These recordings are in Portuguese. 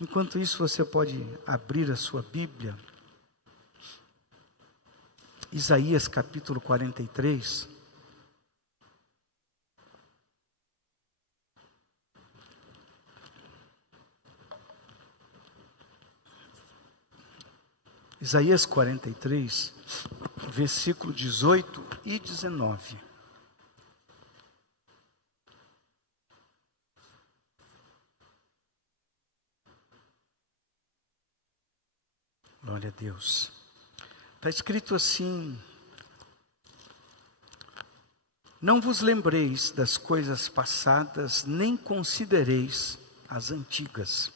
Enquanto isso, você pode abrir a sua Bíblia. Isaías capítulo 43. Isaías 43, versículo 18 e 19. Glória a Deus. Está escrito assim: não vos lembreis das coisas passadas, nem considereis as antigas.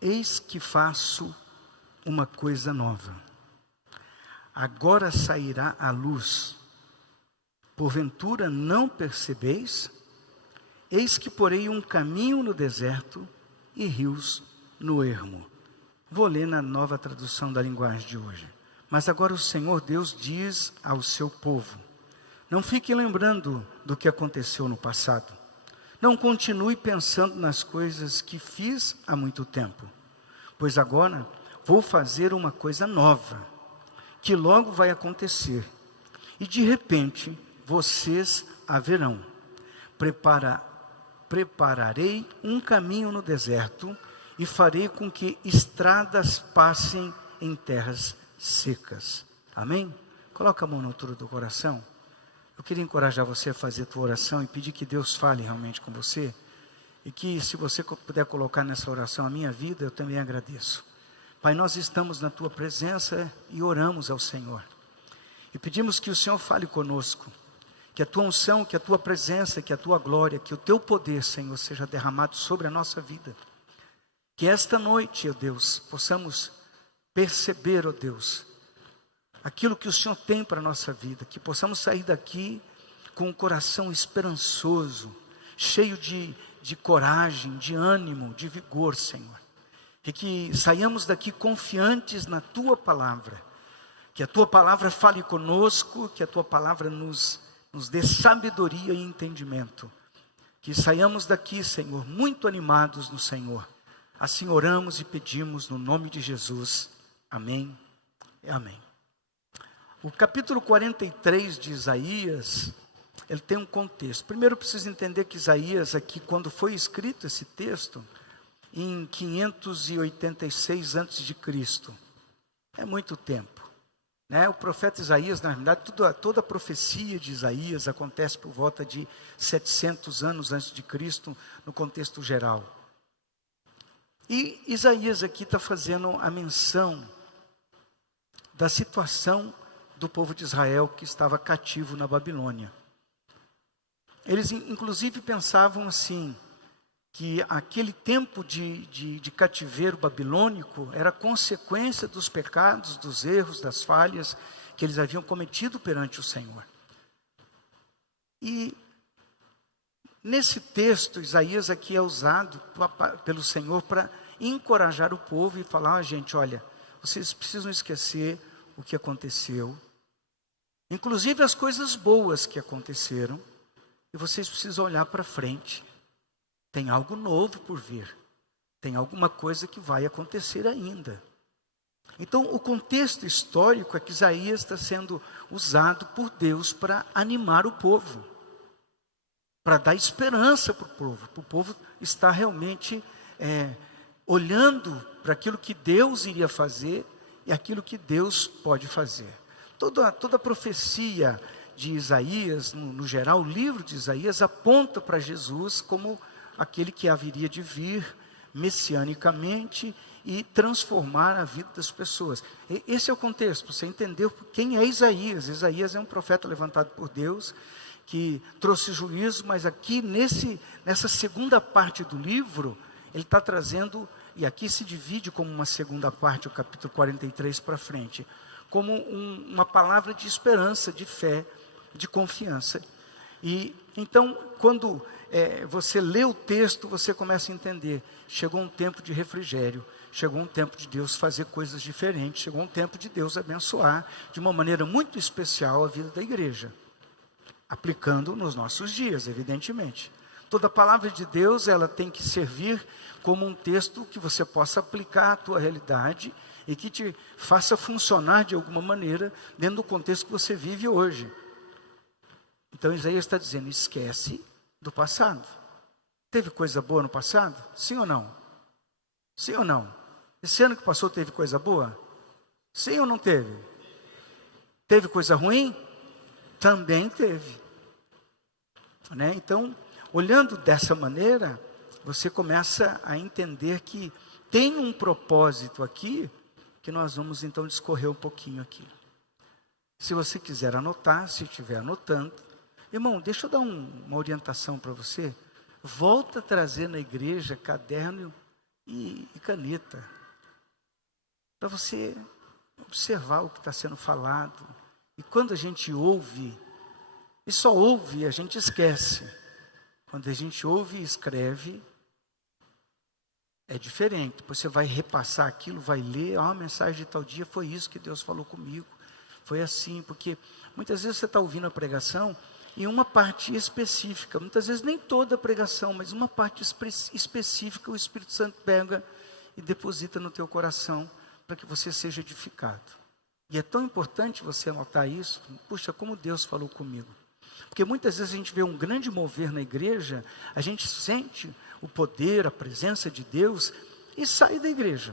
Eis que faço uma coisa nova. Agora sairá a luz. Porventura não percebeis? Eis que porei um caminho no deserto e rios no ermo. Vou ler na nova tradução da linguagem de hoje. Mas agora o Senhor Deus diz ao seu povo: não fique lembrando do que aconteceu no passado. Não continue pensando nas coisas que fiz há muito tempo. Pois agora vou fazer uma coisa nova, que logo vai acontecer. E de repente vocês a verão. Prepararei um caminho no deserto e farei com que estradas passem em terras secas. Amém? Coloca a mão na altura do coração. Eu queria encorajar você a fazer a tua oração e pedir que Deus fale realmente com você. E que se você puder colocar nessa oração a minha vida, eu também agradeço. Pai, nós estamos na tua presença e oramos ao Senhor. E pedimos que o Senhor fale conosco. Que a tua unção, que a tua presença, que a tua glória, que o teu poder, Senhor, seja derramado sobre a nossa vida. Que esta noite, ó Deus, possamos perceber, ó Deus, aquilo que o Senhor tem para a nossa vida. Que possamos sair daqui com um coração esperançoso, cheio de coragem, de ânimo, de vigor, Senhor. E que saiamos daqui confiantes na tua palavra. Que a tua palavra fale conosco, que a tua palavra nos dê sabedoria e entendimento. Que saiamos daqui, Senhor, muito animados no Senhor. Assim oramos e pedimos no nome de Jesus. Amém e amém. O capítulo 43 de Isaías, ele tem um contexto. Primeiro preciso entender que Isaías aqui, quando foi escrito esse texto, em 586 a.C., é muito tempo, né? O profeta Isaías, na verdade, toda a profecia de Isaías acontece por volta de 700 anos antes de Cristo, no contexto geral. E Isaías aqui está fazendo a menção da situação do povo de Israel que estava cativo na Babilônia. Eles inclusive pensavam assim, que aquele tempo de cativeiro babilônico era consequência dos pecados, dos erros, das falhas que eles haviam cometido perante o Senhor. E nesse texto, Isaías aqui é usado pelo Senhor para encorajar o povo e falar: gente, olha, vocês precisam esquecer o que aconteceu, inclusive as coisas boas que aconteceram, e vocês precisam olhar para frente. Tem algo novo por vir. Tem alguma coisa que vai acontecer ainda. Então, o contexto histórico é que Isaías está sendo usado por Deus para animar o povo. Para dar esperança para o povo. Para o povo estar realmente olhando para aquilo que Deus iria fazer e aquilo que Deus pode fazer. Toda a profecia de Isaías, no geral, o livro de Isaías aponta para Jesus como aquele que haveria de vir messianicamente e transformar a vida das pessoas. Esse é o contexto, você entendeu quem é Isaías. Isaías é um profeta levantado por Deus, que trouxe juízo, mas aqui nessa segunda parte do livro, ele está trazendo, e aqui se divide como uma segunda parte, o capítulo 43 para frente, como uma palavra de esperança, de fé, de confiança. E então, quando você lê o texto, você começa a entender, chegou um tempo de refrigério, chegou um tempo de Deus fazer coisas diferentes, chegou um tempo de Deus abençoar de uma maneira muito especial a vida da igreja, aplicando nos nossos dias, evidentemente. Toda palavra de Deus, ela tem que servir como um texto que você possa aplicar à tua realidade e que te faça funcionar de alguma maneira dentro do contexto que você vive hoje. Então Isaías está dizendo, esquece do passado. Teve coisa boa no passado? Sim ou não? Sim ou não? Esse ano que passou teve coisa boa? Sim ou não teve? Teve coisa ruim? Também teve. Né? Então, olhando dessa maneira, você começa a entender que tem um propósito aqui, que nós vamos então discorrer um pouquinho aqui. Se você quiser anotar, se estiver anotando, irmão, deixa eu dar uma orientação para você. Volta a trazer na igreja caderno e caneta, para você observar o que está sendo falado. E quando a gente ouve, e só ouve, a gente esquece. Quando a gente ouve e escreve, é diferente. Depois você vai repassar aquilo, vai ler, a mensagem de tal dia foi isso que Deus falou comigo. Foi assim, porque muitas vezes você está ouvindo a pregação em uma parte específica, muitas vezes nem toda a pregação, mas uma parte específica o Espírito Santo pega e deposita no teu coração para que você seja edificado. E é tão importante você anotar isso. Puxa, como Deus falou comigo. Porque muitas vezes a gente vê um grande mover na igreja, a gente sente o poder, a presença de Deus e sai da igreja.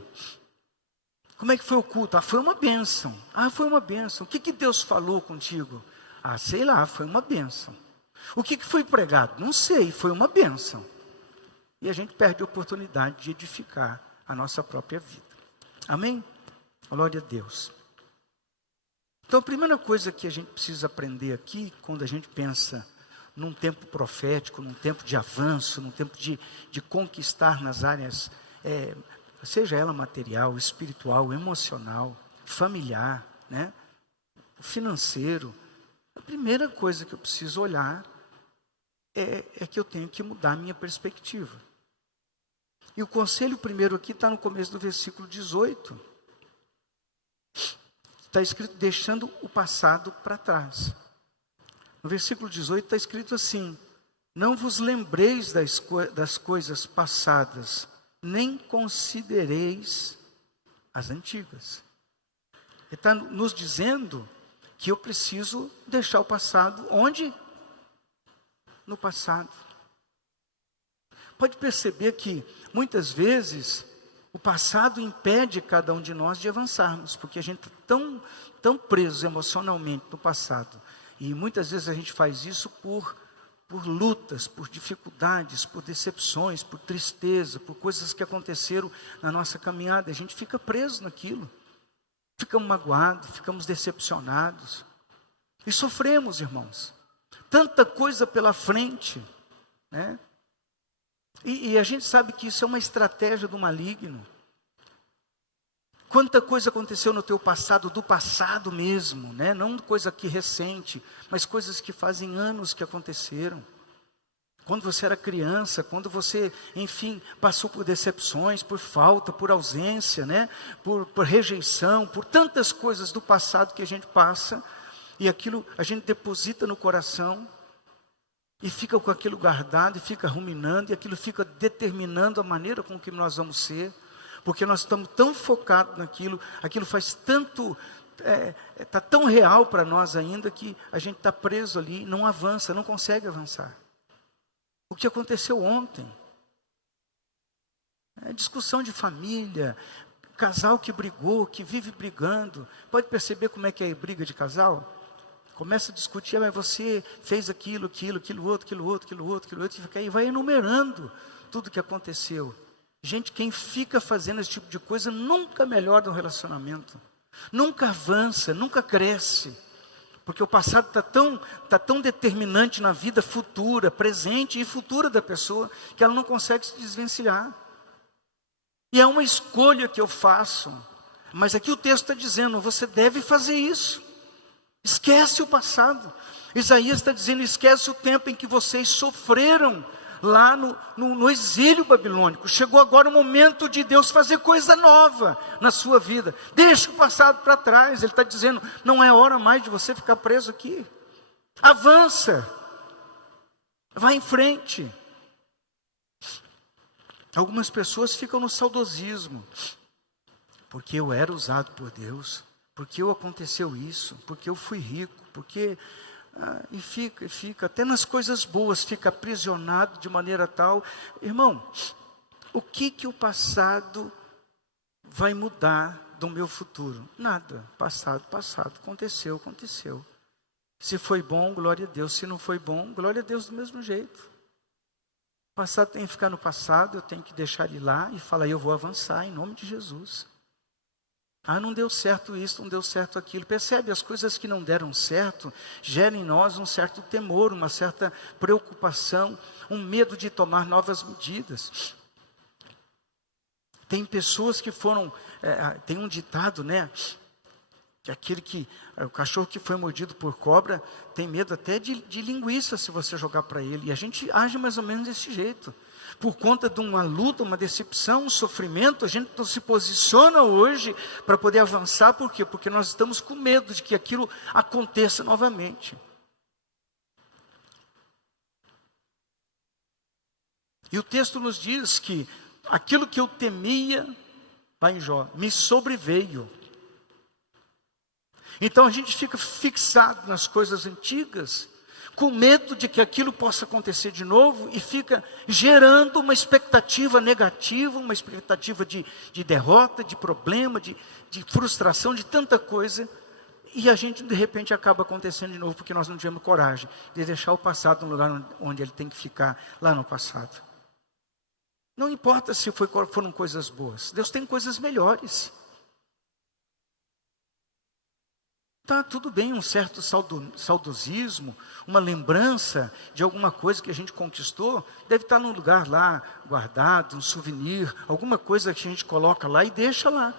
Como é que foi o culto? Foi uma bênção. Foi uma bênção. O que Deus falou contigo? Sei lá, foi uma bênção. O que foi pregado? Não sei, foi uma bênção. E a gente perde a oportunidade de edificar a nossa própria vida. Amém? Glória a Deus. Então a primeira coisa que a gente precisa aprender aqui, quando a gente pensa num tempo profético, num tempo de avanço, num tempo de conquistar nas áreas, seja ela material, espiritual, emocional, familiar, né, financeiro, a primeira coisa que eu preciso olhar é que eu tenho que mudar a minha perspectiva. E o conselho primeiro aqui está no começo do versículo 18. Está escrito, deixando o passado para trás. No versículo 18 está escrito assim, não vos lembreis das coisas passadas, nem considereis as antigas. Ele está nos dizendo que eu preciso deixar o passado onde? No passado. Pode perceber que muitas vezes o passado impede cada um de nós de avançarmos, porque a gente está tão preso emocionalmente no passado. E muitas vezes a gente faz isso por lutas, por dificuldades, por decepções, por tristeza, por coisas que aconteceram na nossa caminhada. A gente fica preso naquilo. Ficamos magoados, ficamos decepcionados. E sofremos, irmãos. Tanta coisa pela frente, né? E a gente sabe que isso é uma estratégia do maligno. Quanta coisa aconteceu no teu passado, do passado mesmo, né? Não coisa aqui recente, mas coisas que fazem anos que aconteceram. Quando você era criança, quando você, enfim, passou por decepções, por falta, por ausência, né? Por rejeição, por tantas coisas do passado que a gente passa, e aquilo a gente deposita no coração, e fica com aquilo guardado, e fica ruminando, e aquilo fica determinando a maneira com que nós vamos ser, porque nós estamos tão focados naquilo, aquilo faz tanto, está tão real para nós ainda, que a gente está preso ali, não avança, não consegue avançar. O que aconteceu ontem, discussão de família, casal que brigou, que vive brigando, pode perceber como é que é a briga de casal? Começa a discutir, mas você fez aquilo outro, e vai enumerando tudo que aconteceu. Gente, quem fica fazendo esse tipo de coisa nunca melhora no relacionamento, nunca avança, nunca cresce, porque o passado está tão determinante na vida futura, presente e futura da pessoa, que ela não consegue se desvencilhar. E é uma escolha que eu faço, mas aqui o texto está dizendo, você deve fazer isso. Esquece o passado. Isaías está dizendo, esquece o tempo em que vocês sofreram lá no exílio babilônico. Chegou agora o momento de Deus fazer coisa nova na sua vida. Deixa o passado para trás. Ele está dizendo, não é hora mais de você ficar preso aqui. Avança. Vai em frente. Algumas pessoas ficam no saudosismo, porque eu era usado por Deus, porque aconteceu isso, porque eu fui rico, porque... e fica, até nas coisas boas, fica aprisionado de maneira tal. Irmão, o que o passado vai mudar do meu futuro? Nada, passado, aconteceu. Se foi bom, glória a Deus, se não foi bom, glória a Deus do mesmo jeito. O passado tem que ficar no passado, eu tenho que deixar ele lá e falar, eu vou avançar em nome de Jesus. Não deu certo isso, não deu certo aquilo. Percebe, as coisas que não deram certo geram em nós um certo temor, uma certa preocupação, um medo de tomar novas medidas. Tem pessoas que foram, tem um ditado, né? Que o cachorro que foi mordido por cobra tem medo até de linguiça se você jogar para ele. E a gente age mais ou menos desse jeito. Por conta de uma luta, uma decepção, um sofrimento, a gente não se posiciona hoje para poder avançar. Por quê? Porque nós estamos com medo de que aquilo aconteça novamente. E o texto nos diz que aquilo que eu temia, lá em Jó, me sobreveio. Então a gente fica fixado nas coisas antigas, com medo de que aquilo possa acontecer de novo, e fica gerando uma expectativa negativa, uma expectativa de derrota, de problema, de frustração, de tanta coisa, e a gente de repente acaba acontecendo de novo, porque nós não tivemos coragem de deixar o passado no lugar onde ele tem que ficar, lá no passado. Não importa se foram coisas boas, Deus tem coisas melhores. Tá tudo bem, um certo saudosismo, uma lembrança de alguma coisa que a gente conquistou, deve estar num lugar lá, guardado, um souvenir, alguma coisa que a gente coloca lá e deixa lá.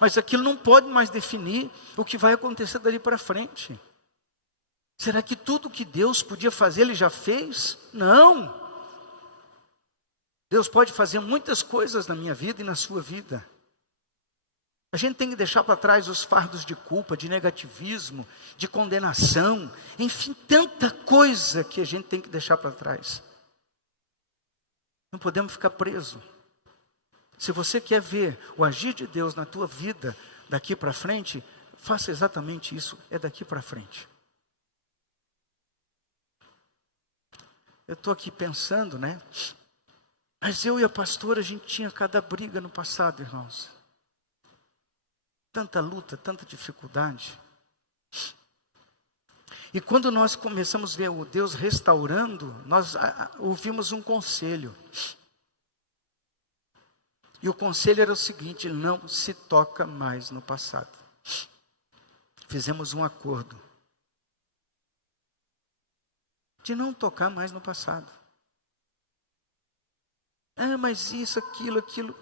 Mas aquilo não pode mais definir o que vai acontecer dali para frente. Será que tudo que Deus podia fazer, Ele já fez? Não. Deus pode fazer muitas coisas na minha vida e na sua vida. A gente tem que deixar para trás os fardos de culpa, de negativismo, de condenação, enfim, tanta coisa que a gente tem que deixar para trás. Não podemos ficar presos. Se você quer ver o agir de Deus na tua vida daqui para frente, faça exatamente isso, é daqui para frente. Eu estou aqui pensando, né? Mas eu e a pastora, a gente tinha cada briga no passado, irmãos. Tanta luta, tanta dificuldade. E quando nós começamos a ver o Deus restaurando, nós ouvimos um conselho. E o conselho era o seguinte: não se toca mais no passado. Fizemos um acordo de não tocar mais no passado. Mas isso, aquilo,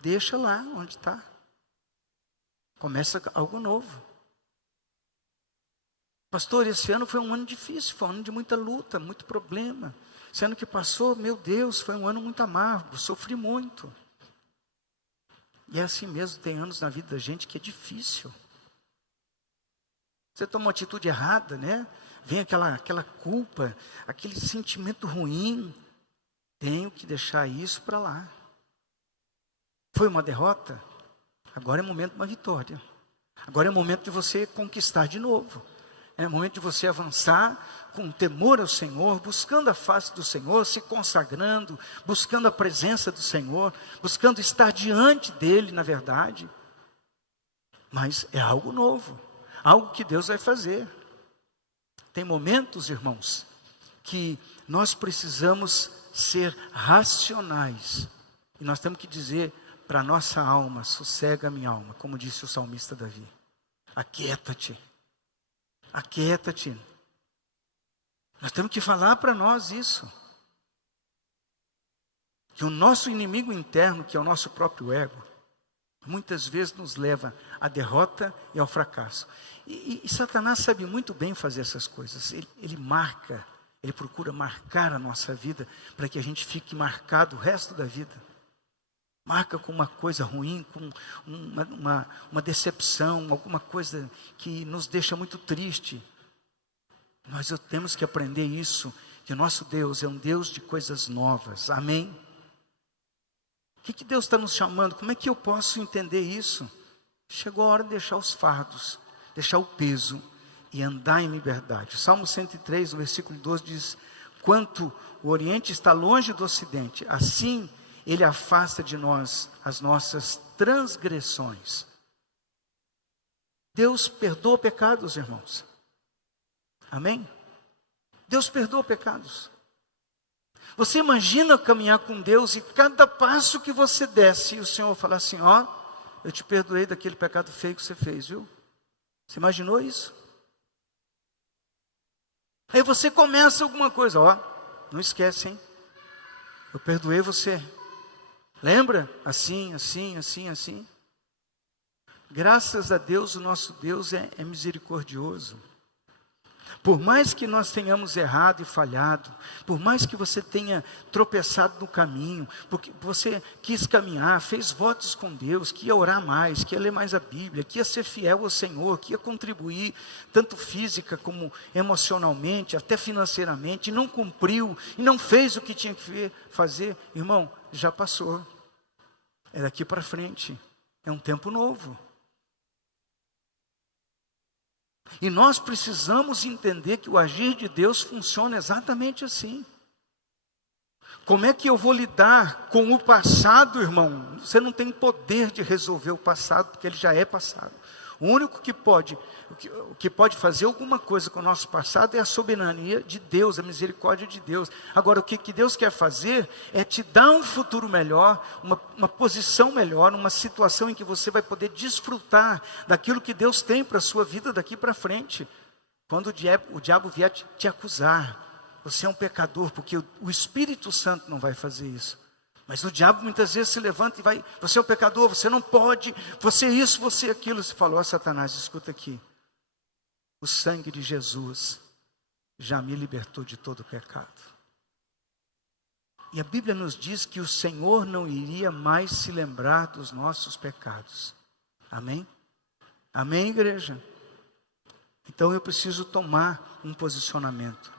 deixa lá onde está. Começa algo novo. Pastor, esse ano foi um ano difícil, foi um ano de muita luta, muito problema. Esse ano que passou, meu Deus, foi um ano muito amargo, sofri muito. E é assim mesmo, tem anos na vida da gente que é difícil. Você toma uma atitude errada, né? Vem aquela culpa, aquele sentimento ruim. Tenho que deixar isso para lá. Foi uma derrota? Agora é momento de uma vitória. Agora é momento de você conquistar de novo. É momento de você avançar com temor ao Senhor, buscando a face do Senhor, se consagrando, buscando a presença do Senhor, buscando estar diante dEle, na verdade. Mas é algo novo, algo que Deus vai fazer. Tem momentos, irmãos, que nós precisamos ser racionais. E nós temos que dizer para a nossa alma: sossega minha alma, como disse o salmista Davi. Aquieta-te. Aquieta-te. Nós temos que falar para nós isso. Que o nosso inimigo interno, que é o nosso próprio ego, muitas vezes nos leva à derrota e ao fracasso. E Satanás sabe muito bem fazer essas coisas. Ele marca, ele procura marcar a nossa vida para que a gente fique marcado o resto da vida. Marca com uma coisa ruim, com uma decepção, alguma coisa que nos deixa muito triste. Nós temos que aprender isso, que o nosso Deus é um Deus de coisas novas. Amém? O que Deus está nos chamando? Como é que eu posso entender isso? Chegou a hora de deixar os fardos, deixar o peso e andar em liberdade. O Salmo 103, no versículo 12 diz: quanto o Oriente está longe do Ocidente, assim Ele afasta de nós as nossas transgressões. Deus perdoa pecados, irmãos. Amém? Deus perdoa pecados. Você imagina caminhar com Deus e cada passo que você desce, o Senhor fala assim: ó, eu te perdoei daquele pecado feio que você fez, viu? Você imaginou isso? Aí você começa alguma coisa, ó, não esquece, hein? Eu perdoei você. Lembra? Assim, assim, assim, assim. Graças a Deus, o nosso Deus é misericordioso. Por mais que nós tenhamos errado e falhado, por mais que você tenha tropeçado no caminho, porque você quis caminhar, fez votos com Deus, que ia orar mais, que ia ler mais a Bíblia, que ia ser fiel ao Senhor, que ia contribuir, tanto física como emocionalmente, até financeiramente, e não cumpriu, e não fez o que tinha que fazer, irmão, já passou. É daqui para frente, é um tempo novo. E nós precisamos entender que o agir de Deus funciona exatamente assim. Como é que eu vou lidar com o passado, irmão? Você não tem poder de resolver o passado, porque ele já é passado. O único que pode fazer alguma coisa com o nosso passado é a soberania de Deus, a misericórdia de Deus. Agora, o que Deus quer fazer é te dar um futuro melhor, uma posição melhor, uma situação em que você vai poder desfrutar daquilo que Deus tem para a sua vida daqui para frente. Quando o diabo vier te acusar, você é um pecador, porque o Espírito Santo não vai fazer isso. Mas o diabo muitas vezes se levanta e vai: você é um pecador, você não pode, você isso, você aquilo. Você falou: ó, Satanás, escuta aqui. O sangue de Jesus já me libertou de todo pecado. E a Bíblia nos diz que o Senhor não iria mais se lembrar dos nossos pecados. Amém? Amém, igreja? Então eu preciso tomar um posicionamento.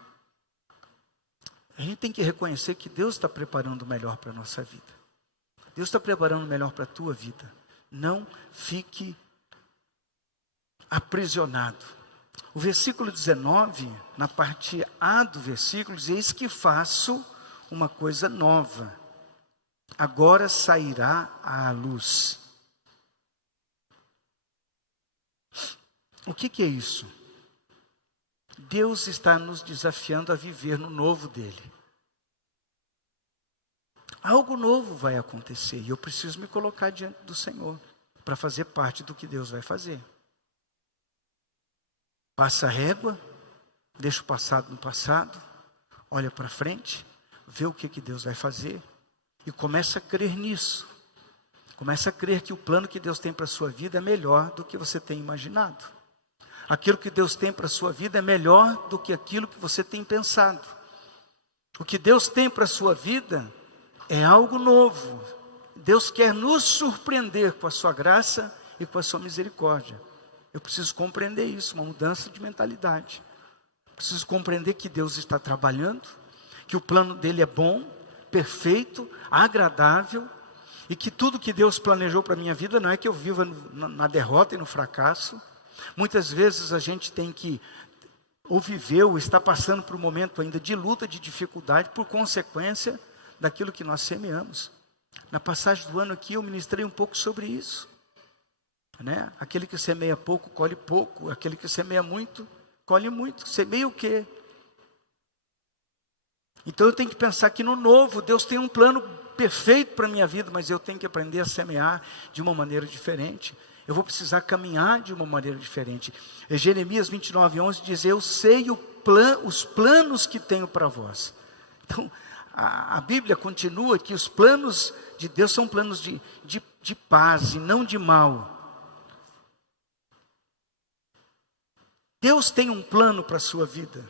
A gente tem que reconhecer que Deus está preparando o melhor para a nossa vida. Deus está preparando o melhor para a tua vida. Não fique aprisionado. O versículo 19, na parte A do versículo, diz: eis que faço uma coisa nova. Agora sairá à luz. O que é isso? Deus está nos desafiando a viver no novo dele. Algo novo vai acontecer e eu preciso me colocar diante do Senhor para fazer parte do que Deus vai fazer. Passa a régua, deixa o passado no passado, olha para frente, vê o que Deus vai fazer e começa a crer nisso. Começa a crer que o plano que Deus tem para a sua vida é melhor do que você tem imaginado. Aquilo que Deus tem para a sua vida é melhor do que aquilo que você tem pensado. O que Deus tem para a sua vida é algo novo. Deus quer nos surpreender com a sua graça e com a sua misericórdia. Eu preciso compreender isso, uma mudança de mentalidade. Preciso compreender que Deus está trabalhando, que o plano dele é bom, perfeito, agradável, e que tudo que Deus planejou para a minha vida não é que eu viva na derrota e no fracasso. Muitas vezes a gente tem que, ou viveu, ou está passando por um momento ainda de luta, de dificuldade, por consequência daquilo que nós semeamos. Na passagem do ano aqui eu ministrei um pouco sobre isso. Aquele que semeia pouco, colhe pouco. Aquele que semeia muito, colhe muito. Semeia o quê? Então eu tenho que pensar que no novo, Deus tem um plano perfeito para a minha vida, mas eu tenho que aprender a semear de uma maneira diferente. Eu vou precisar caminhar de uma maneira diferente. Jeremias 29:11 diz: eu sei os planos que tenho para vós. Então, a Bíblia continua que os planos de Deus são planos de paz e não de mal. Deus tem um plano para a sua vida.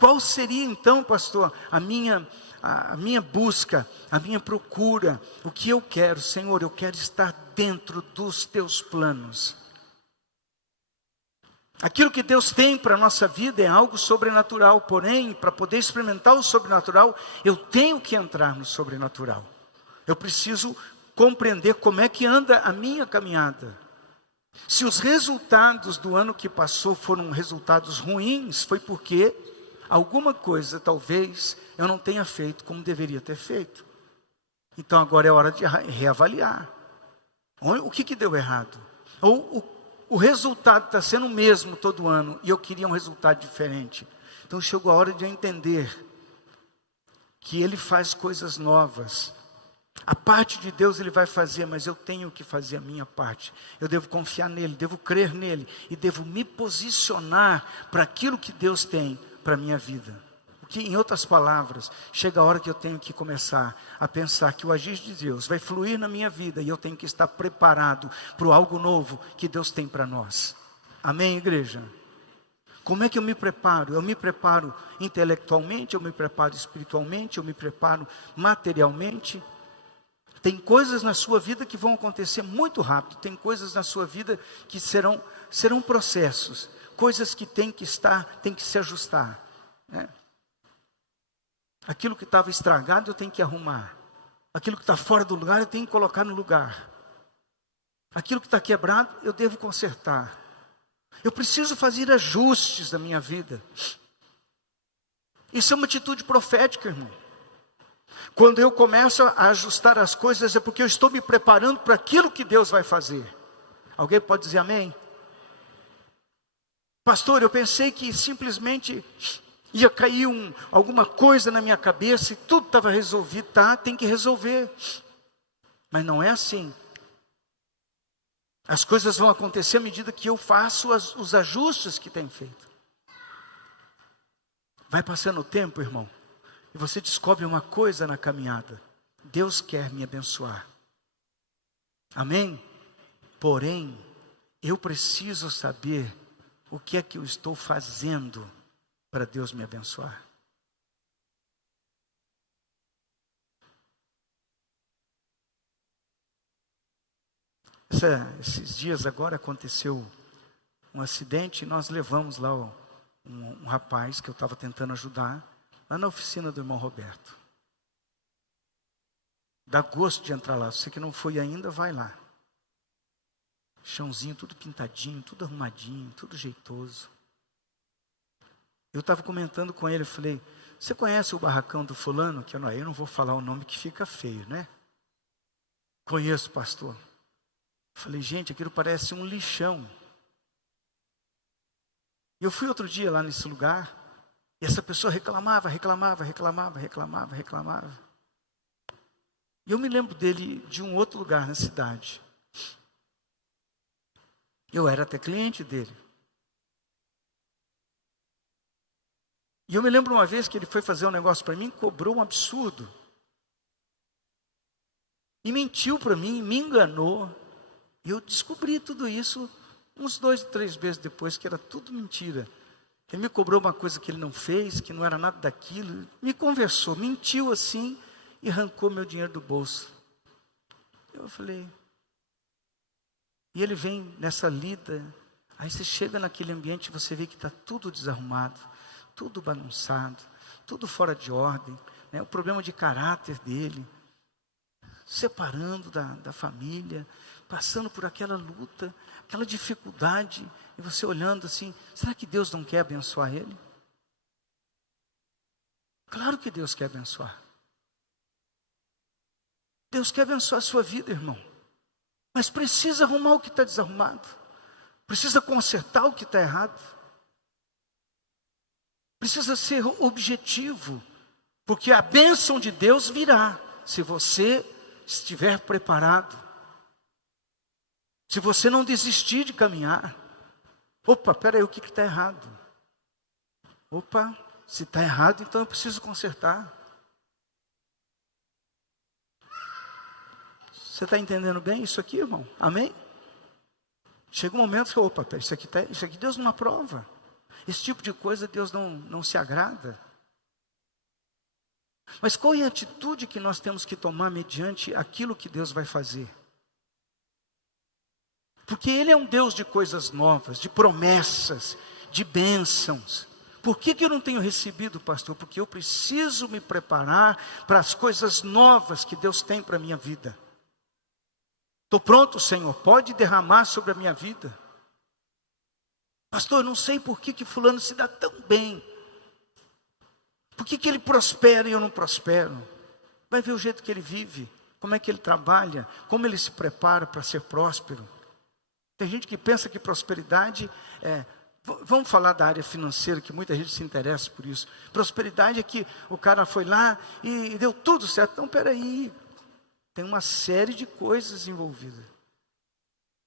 Qual seria então, pastor, a minha busca, a minha procura, o que eu quero? Senhor, eu quero estar dentro dos teus planos. Aquilo que Deus tem para a nossa vida é algo sobrenatural, porém, para poder experimentar o sobrenatural, eu tenho que entrar no sobrenatural. Eu preciso compreender como é que anda a minha caminhada. Se os resultados do ano que passou foram resultados ruins, foi porque alguma coisa talvez eu não tenha feito como deveria ter feito. Então agora é hora de reavaliar. O que deu errado? Ou o resultado está sendo o mesmo todo ano e eu queria um resultado diferente. Então chegou a hora de eu entender que Ele faz coisas novas. A parte de Deus Ele vai fazer, mas eu tenho que fazer a minha parte. Eu devo confiar nele, devo crer nele e devo me posicionar para aquilo que Deus tem para a minha vida. Porque, em outras palavras, chega a hora que eu tenho que começar a pensar que o agir de Deus vai fluir na minha vida e eu tenho que estar preparado para o algo novo que Deus tem para nós. Amém, igreja? Como é que eu me preparo? Eu me preparo intelectualmente, eu me preparo espiritualmente, eu me preparo materialmente. Tem coisas na sua vida que vão acontecer muito rápido, tem coisas na sua vida que serão processos, coisas que tem que se ajustar, né? Aquilo que estava estragado eu tenho que arrumar, aquilo que está fora do lugar eu tenho que colocar no lugar, aquilo que está quebrado eu devo consertar. Eu preciso fazer ajustes na minha vida. Isso é uma atitude profética, irmão. Quando eu começo a ajustar as coisas, é porque eu estou me preparando para aquilo que Deus vai fazer. Alguém pode dizer amém? Pastor, eu pensei que simplesmente ia cair alguma coisa na minha cabeça e tudo estava resolvido. Tá, tem que resolver. Mas não é assim. As coisas vão acontecer à medida que eu faço os ajustes que tem feito. Vai passando o tempo, irmão, e você descobre uma coisa na caminhada: Deus quer me abençoar. Amém? Porém, eu preciso saber o que é que eu estou fazendo para Deus me abençoar. Esses dias agora aconteceu um acidente e nós levamos lá um rapaz que eu estava tentando ajudar, lá na oficina do irmão Roberto. Dá gosto de entrar lá. Você que não foi ainda, vai lá. Chãozinho tudo pintadinho, tudo arrumadinho, tudo jeitoso. Eu estava comentando com ele, eu falei: você conhece o barracão do fulano? Que eu não vou falar o nome que fica feio, né? Conheço, pastor. Eu falei: gente, aquilo parece um lixão. E eu fui outro dia lá nesse lugar, e essa pessoa reclamava. E eu me lembro dele de um outro lugar na cidade. Eu era até cliente dele. E eu me lembro uma vez que ele foi fazer um negócio para mim, cobrou um absurdo. E mentiu para mim, me enganou. E eu descobri tudo isso uns 2, 3 meses depois, que era tudo mentira. Ele me cobrou uma coisa que ele não fez, que não era nada daquilo. Me conversou, mentiu assim e arrancou meu dinheiro do bolso. Eu falei... E ele vem nessa lida. Aí você chega naquele ambiente e você vê que está tudo desarrumado, tudo bagunçado, tudo fora de ordem, né? O problema de caráter dele, separando da família, passando por aquela luta, aquela dificuldade, e você olhando assim: será que Deus não quer abençoar ele? Claro que Deus quer abençoar. Deus quer abençoar a sua vida, irmão. Mas precisa arrumar o que está desarrumado. Precisa consertar o que está errado. Precisa ser objetivo. Porque a bênção de Deus virá se você estiver preparado. Se você não desistir de caminhar. Opa, peraí, o que está errado? Opa, se está errado, então eu preciso consertar. Você está entendendo bem isso aqui, irmão? Amém? Chega um momento que, opa, isso aqui Deus não aprova. Esse tipo de coisa Deus não se agrada. Mas qual é a atitude que nós temos que tomar mediante aquilo que Deus vai fazer? Porque Ele é um Deus de coisas novas, de promessas, de bênçãos. Por que eu não tenho recebido, pastor? Porque eu preciso me preparar para as coisas novas que Deus tem para a minha vida. Estou pronto, Senhor, pode derramar sobre a minha vida. Pastor, eu não sei por que fulano se dá tão bem. Por que ele prospera e eu não prospero? Vai ver o jeito que ele vive, como é que ele trabalha, como ele se prepara para ser próspero. Tem gente que pensa que prosperidade é... Vamos falar da área financeira, que muita gente se interessa por isso. Prosperidade é que o cara foi lá e deu tudo certo. Então, peraí, tem uma série de coisas envolvidas.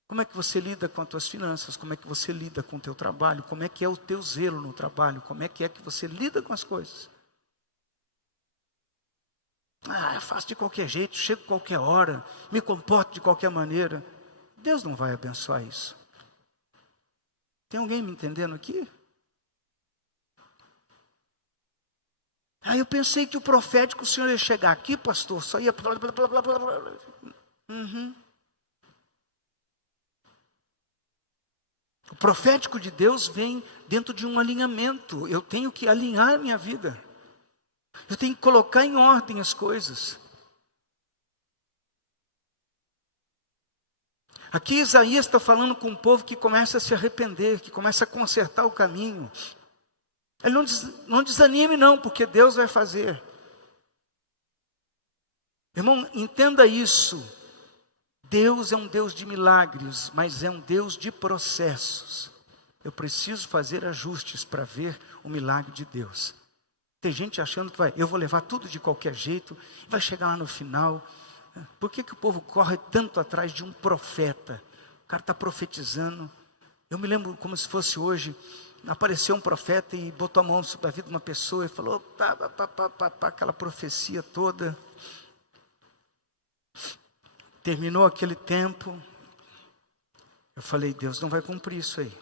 Como é que você lida com as tuas finanças? Como é que você lida com o teu trabalho? Como é que é o teu zelo no trabalho? Como é que você lida com as coisas? Eu faço de qualquer jeito, chego qualquer hora, me comporto de qualquer maneira. Deus não vai abençoar isso. Tem alguém me entendendo aqui? Aí eu pensei que o profético, o senhor ia chegar aqui, pastor, só ia... O profético de Deus vem dentro de um alinhamento. Eu tenho que alinhar a minha vida. Eu tenho que colocar em ordem as coisas. Aqui Isaías está falando com um povo que começa a se arrepender, que começa a consertar o caminho. Ele não desanime não, porque Deus vai fazer. Irmão, entenda isso. Deus é um Deus de milagres, mas é um Deus de processos. Eu preciso fazer ajustes para ver o milagre de Deus. Tem gente achando que eu vou levar tudo de qualquer jeito, vai chegar lá no final. Por que o povo corre tanto atrás de um profeta? O cara está profetizando. Eu me lembro como se fosse hoje. Apareceu um profeta e botou a mão sobre a vida de uma pessoa e falou, aquela profecia toda. Terminou aquele tempo. Eu falei, Deus não vai cumprir isso aí.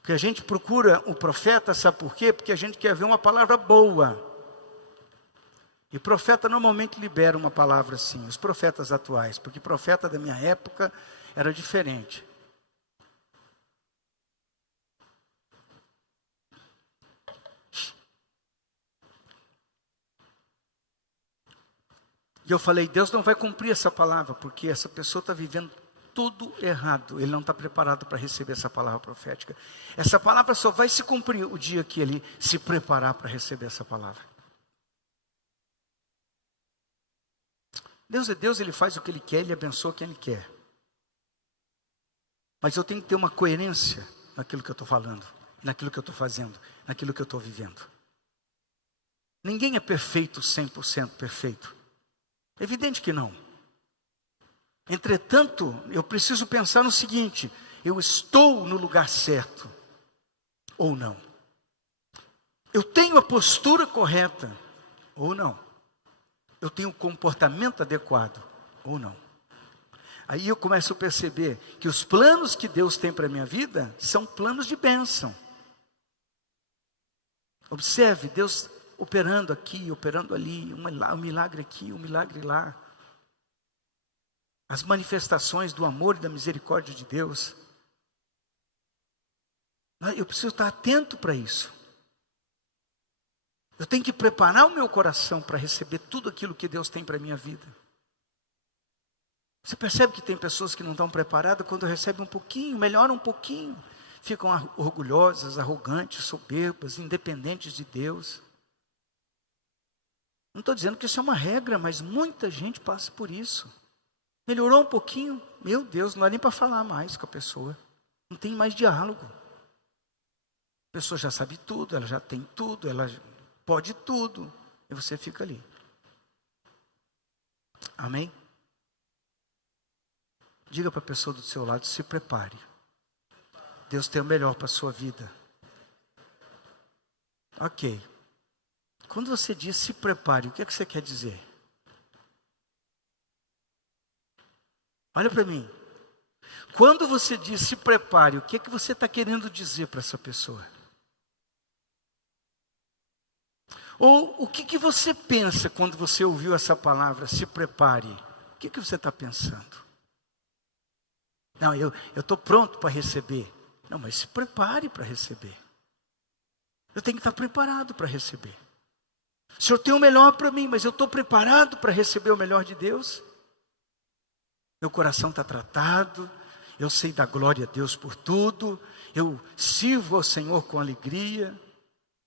Porque a gente procura o profeta, sabe por quê? Porque a gente quer ver uma palavra boa. E profeta normalmente libera uma palavra assim, os profetas atuais, porque profeta da minha época era diferente. E eu falei, Deus não vai cumprir essa palavra, porque essa pessoa está vivendo tudo errado. Ele não está preparado para receber essa palavra profética. Essa palavra só vai se cumprir o dia que ele se preparar para receber essa palavra. Deus é Deus, Ele faz o que Ele quer, Ele abençoa quem Ele quer. Mas eu tenho que ter uma coerência naquilo que eu estou falando, naquilo que eu estou fazendo, naquilo que eu estou vivendo. Ninguém é perfeito, 100% perfeito. Evidente que não. Entretanto, eu preciso pensar no seguinte, eu estou no lugar certo ou não? Eu tenho a postura correta ou não? Eu tenho o comportamento adequado ou não? Aí eu começo a perceber que os planos que Deus tem para a minha vida são planos de bênção. Observe, Deus operando aqui, operando ali, um milagre aqui, um milagre lá. As manifestações do amor e da misericórdia de Deus. Eu preciso estar atento para isso. Eu tenho que preparar o meu coração para receber tudo aquilo que Deus tem para a minha vida. Você percebe que tem pessoas que não estão preparadas, quando recebem um pouquinho, melhoram um pouquinho, ficam orgulhosas, arrogantes, soberbas, independentes de Deus. Não estou dizendo que isso é uma regra, mas muita gente passa por isso. Melhorou um pouquinho, meu Deus, não dá nem para falar mais com a pessoa. Não tem mais diálogo. A pessoa já sabe tudo, ela já tem tudo, ela pode tudo, e você fica ali. Amém? Diga para a pessoa do seu lado, se prepare. Deus tem o melhor para a sua vida. Ok. Quando você diz se prepare, o que é que você quer dizer? Olha para mim. Quando você diz se prepare, o que é que você está querendo dizer para essa pessoa? Ou o que você pensa quando você ouviu essa palavra, se prepare? O que você está pensando? Não, eu estou pronto para receber. Não, mas se prepare para receber. Eu tenho que estar preparado para receber. O Senhor tem o melhor para mim, mas eu estou preparado para receber o melhor de Deus? Meu coração está tratado, eu sei dar glória a Deus por tudo, eu sirvo ao Senhor com alegria.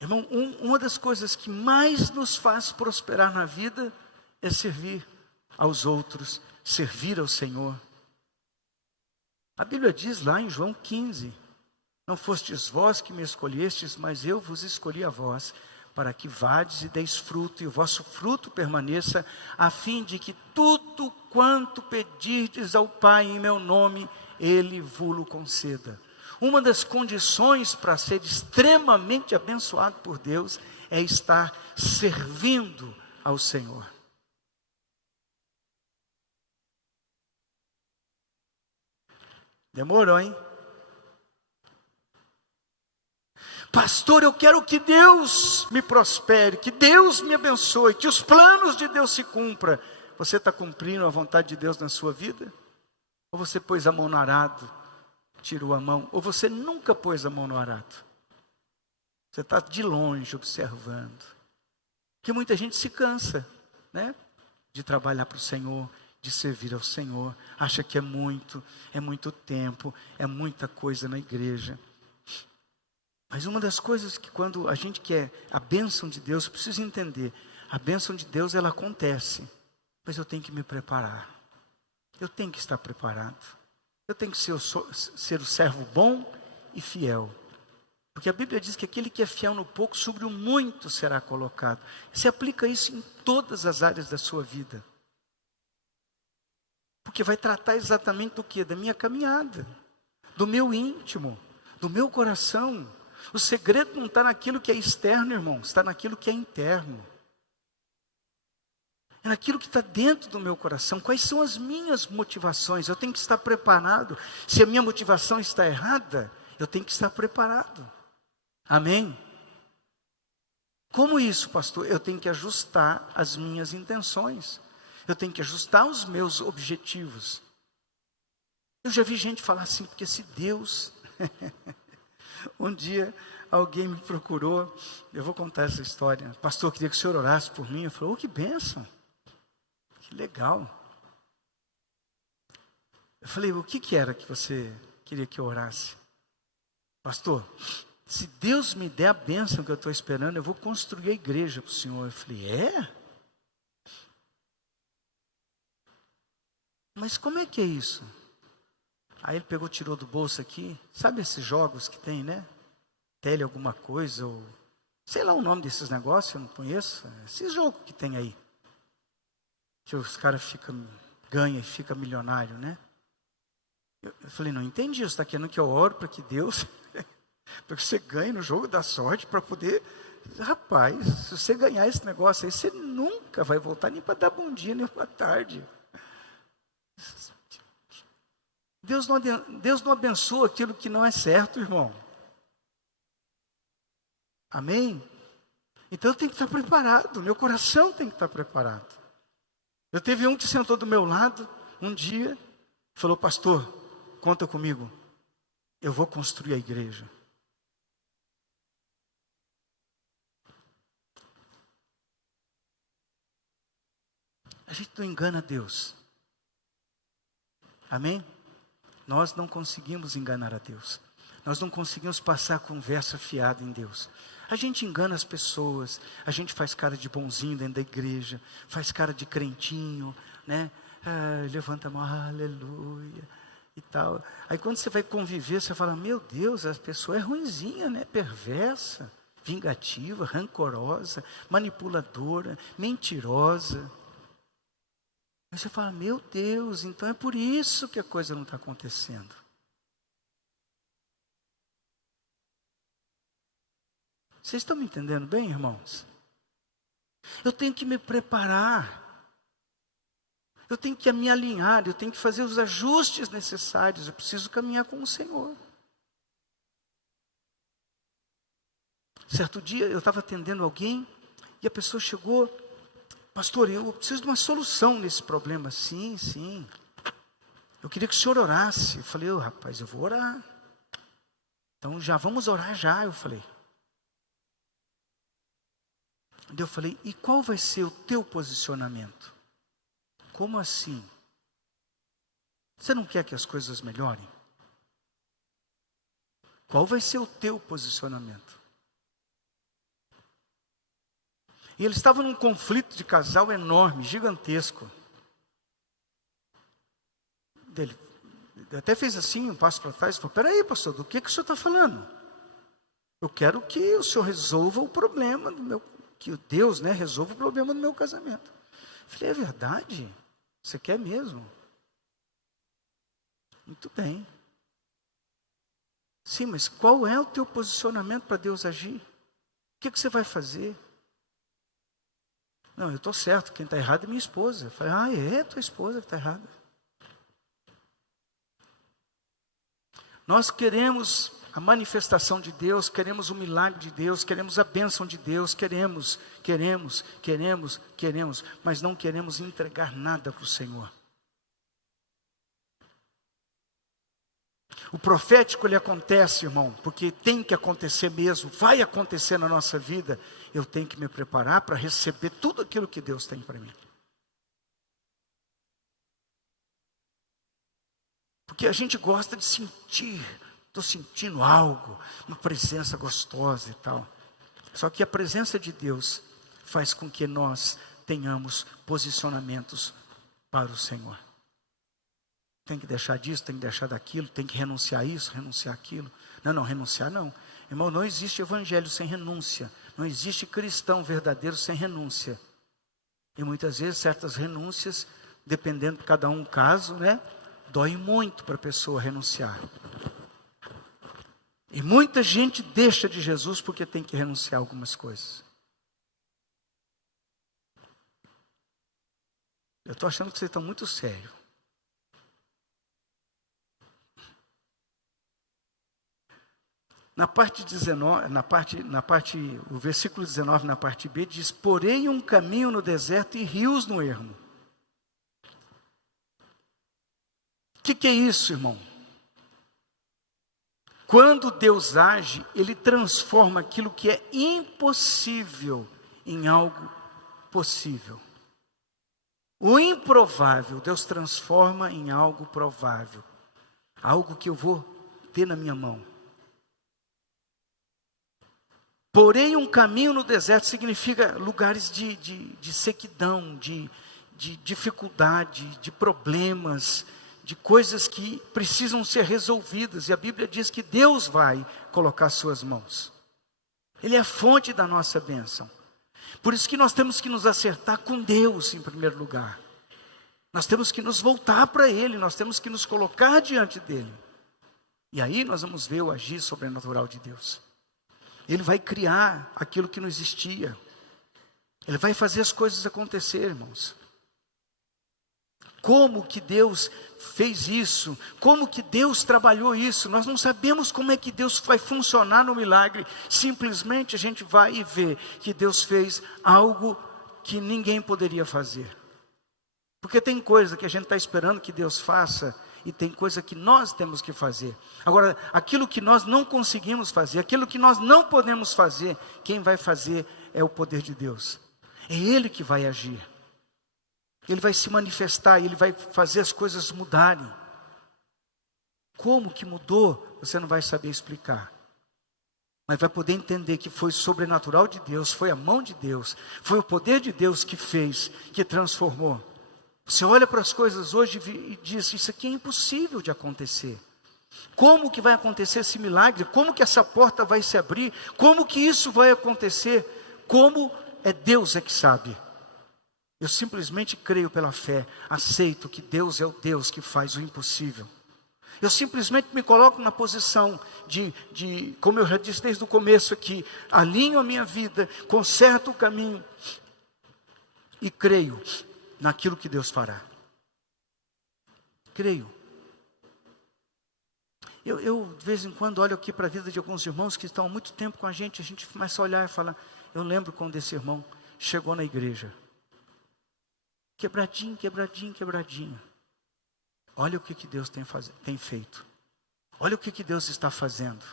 Irmão, uma das coisas que mais nos faz prosperar na vida é servir aos outros, servir ao Senhor. A Bíblia diz lá em João 15, não fostes vós que me escolhestes, mas eu vos escolhi a vós, para que vades e deis fruto, e o vosso fruto permaneça, a fim de que tudo quanto pedirdes ao Pai em meu nome, Ele vos conceda. Uma das condições para ser extremamente abençoado por Deus é estar servindo ao Senhor. Demorou, hein? Pastor, eu quero que Deus me prospere, que Deus me abençoe, que os planos de Deus se cumpram. Você está cumprindo a vontade de Deus na sua vida? Ou você pôs a mão no arado, tirou a mão? Ou você nunca pôs a mão no arado? Você está de longe observando. Porque muita gente se cansa, né? De trabalhar para o Senhor, de servir ao Senhor. Acha que é muito tempo, é muita coisa na igreja. Mas uma das coisas que quando a gente quer a bênção de Deus, precisa entender, a bênção de Deus ela acontece, mas eu tenho que me preparar, eu tenho que estar preparado, eu tenho que ser o servo bom e fiel, porque a Bíblia diz que aquele que é fiel no pouco, sobre o muito será colocado. Você aplica isso em todas as áreas da sua vida, porque vai tratar exatamente do que? Da minha caminhada, do meu íntimo, do meu coração. O segredo não está naquilo que é externo, irmão, está naquilo que é interno. É naquilo que está dentro do meu coração. Quais são as minhas motivações? Eu tenho que estar preparado. Se a minha motivação está errada, eu tenho que estar preparado. Amém? Como isso, pastor? Eu tenho que ajustar as minhas intenções. Eu tenho que ajustar os meus objetivos. Eu já vi gente falar assim, porque se Deus... Um dia alguém me procurou, eu vou contar essa história. Pastor, eu queria que o senhor orasse por mim. Eu falei, que bênção, que legal. Eu falei, o que era que você queria que eu orasse? Pastor, se Deus me der a bênção que eu estou esperando, eu vou construir a igreja para o senhor. Eu falei, é? Mas como é que é isso? Aí ele pegou, tirou do bolso aqui, sabe esses jogos que tem, né? Tele alguma coisa, ou sei lá o nome desses negócios, eu não conheço. Esses jogos que tem aí, que os caras ganham e ficam milionário, né? Eu falei, não entendi, você está querendo que eu oro para que Deus, para que você ganhe no jogo da sorte, para poder... Rapaz, se você ganhar esse negócio aí, você nunca vai voltar nem para dar bom dia, nem para tarde. Deus não abençoa aquilo que não é certo, irmão. Amém? Então eu tenho que estar preparado, meu coração tem que estar preparado. Eu teve um que sentou do meu lado, um dia, falou, pastor, conta comigo, eu vou construir a igreja. A gente não engana Deus. Amém? Nós não conseguimos enganar a Deus. Nós não conseguimos passar a conversa fiada em Deus. A gente engana as pessoas, a gente faz cara de bonzinho dentro da igreja, faz cara de crentinho, né? Levanta a mão, aleluia, e tal. Aí quando você vai conviver, você fala, meu Deus, a pessoa é ruinzinha, né? Perversa, vingativa, rancorosa, manipuladora, mentirosa. Aí você fala, meu Deus, então é por isso que a coisa não está acontecendo. Vocês estão me entendendo bem, irmãos? Eu tenho que me preparar. Eu tenho que me alinhar, eu tenho que fazer os ajustes necessários. Eu preciso caminhar com o Senhor. Certo dia eu estava atendendo alguém e a pessoa chegou, pastor, eu preciso de uma solução nesse problema. Sim, sim. Eu queria que o senhor orasse. Eu falei, rapaz, eu vou orar. Então já vamos orar já, eu falei. Eu falei, e qual vai ser o teu posicionamento? Como assim? Você não quer que as coisas melhorem? Qual vai ser o teu posicionamento? E ele estava num conflito de casal enorme, gigantesco. Ele até fez assim, um passo para trás, e falou, peraí pastor, do que o senhor está falando? Eu quero que o senhor resolva o problema do meu, que Deus, né, resolva o problema do meu casamento. Eu falei, é verdade? Você quer mesmo? Muito bem. Sim, mas qual é o teu posicionamento para Deus agir? O que você vai fazer? Não, eu estou certo, quem está errado é minha esposa. Eu falei, é tua esposa que está errada. Nós queremos a manifestação de Deus, queremos o milagre de Deus, queremos a bênção de Deus, queremos, mas não queremos entregar nada para o Senhor. O profético ele acontece, irmão, porque tem que acontecer mesmo, vai acontecer na nossa vida. Eu tenho que me preparar para receber tudo aquilo que Deus tem para mim. Porque a gente gosta de sentir, estou sentindo algo, uma presença gostosa e tal. Só que a presença de Deus faz com que nós tenhamos posicionamentos para o Senhor. Tem que deixar disso, tem que deixar daquilo, tem que renunciar a isso, renunciar aquilo. Não, renunciar não. Irmão, não existe evangelho sem renúncia. Não existe cristão verdadeiro sem renúncia. E muitas vezes certas renúncias, dependendo de cada um caso, né? Dói muito para a pessoa renunciar. E muita gente deixa de Jesus porque tem que renunciar a algumas coisas. Eu estou achando que vocês estão muito sérios. Na parte 19, o versículo 19, na parte B, diz: porém um caminho no deserto e rios no ermo. O que é isso, irmão? Quando Deus age, Ele transforma aquilo que é impossível em algo possível. O improvável, Deus transforma em algo provável. Algo que eu vou ter na minha mão. Porém, um caminho no deserto significa lugares de sequidão, de dificuldade, de problemas, de coisas que precisam ser resolvidas. E a Bíblia diz que Deus vai colocar suas mãos. Ele é a fonte da nossa bênção. Por isso que nós temos que nos acertar com Deus em primeiro lugar. Nós temos que nos voltar para Ele, nós temos que nos colocar diante dEle. E aí nós vamos ver o agir sobrenatural de Deus. Ele vai criar aquilo que não existia. Ele vai fazer as coisas acontecer, irmãos. Como que Deus fez isso? Como que Deus trabalhou isso? Nós não sabemos como é que Deus vai funcionar no milagre. Simplesmente a gente vai e vê que Deus fez algo que ninguém poderia fazer. Porque tem coisa que a gente está esperando que Deus faça e tem coisa que nós temos que fazer. Agora, aquilo que nós não conseguimos fazer, aquilo que nós não podemos fazer, quem vai fazer é o poder de Deus. É Ele que vai agir. Ele vai se manifestar, Ele vai fazer as coisas mudarem. Como que mudou, você não vai saber explicar. Mas vai poder entender que foi sobrenatural de Deus, foi a mão de Deus, foi o poder de Deus que fez, que transformou. Você olha para as coisas hoje e diz, isso aqui é impossível de acontecer. Como que vai acontecer esse milagre? Como que essa porta vai se abrir? Como que isso vai acontecer? Como é Deus que sabe. Eu simplesmente creio pela fé, aceito que Deus é o Deus que faz o impossível. Eu simplesmente me coloco na posição como eu já disse desde o começo aqui, alinho a minha vida, conserto o caminho e creio naquilo que Deus fará. Creio. Eu de vez em quando olho aqui para a vida de alguns irmãos que estão há muito tempo com a gente começa a olhar e falar, eu lembro quando esse irmão chegou na igreja. Quebradinho. Olha o que Deus tem feito. Olha o que Deus está fazendo.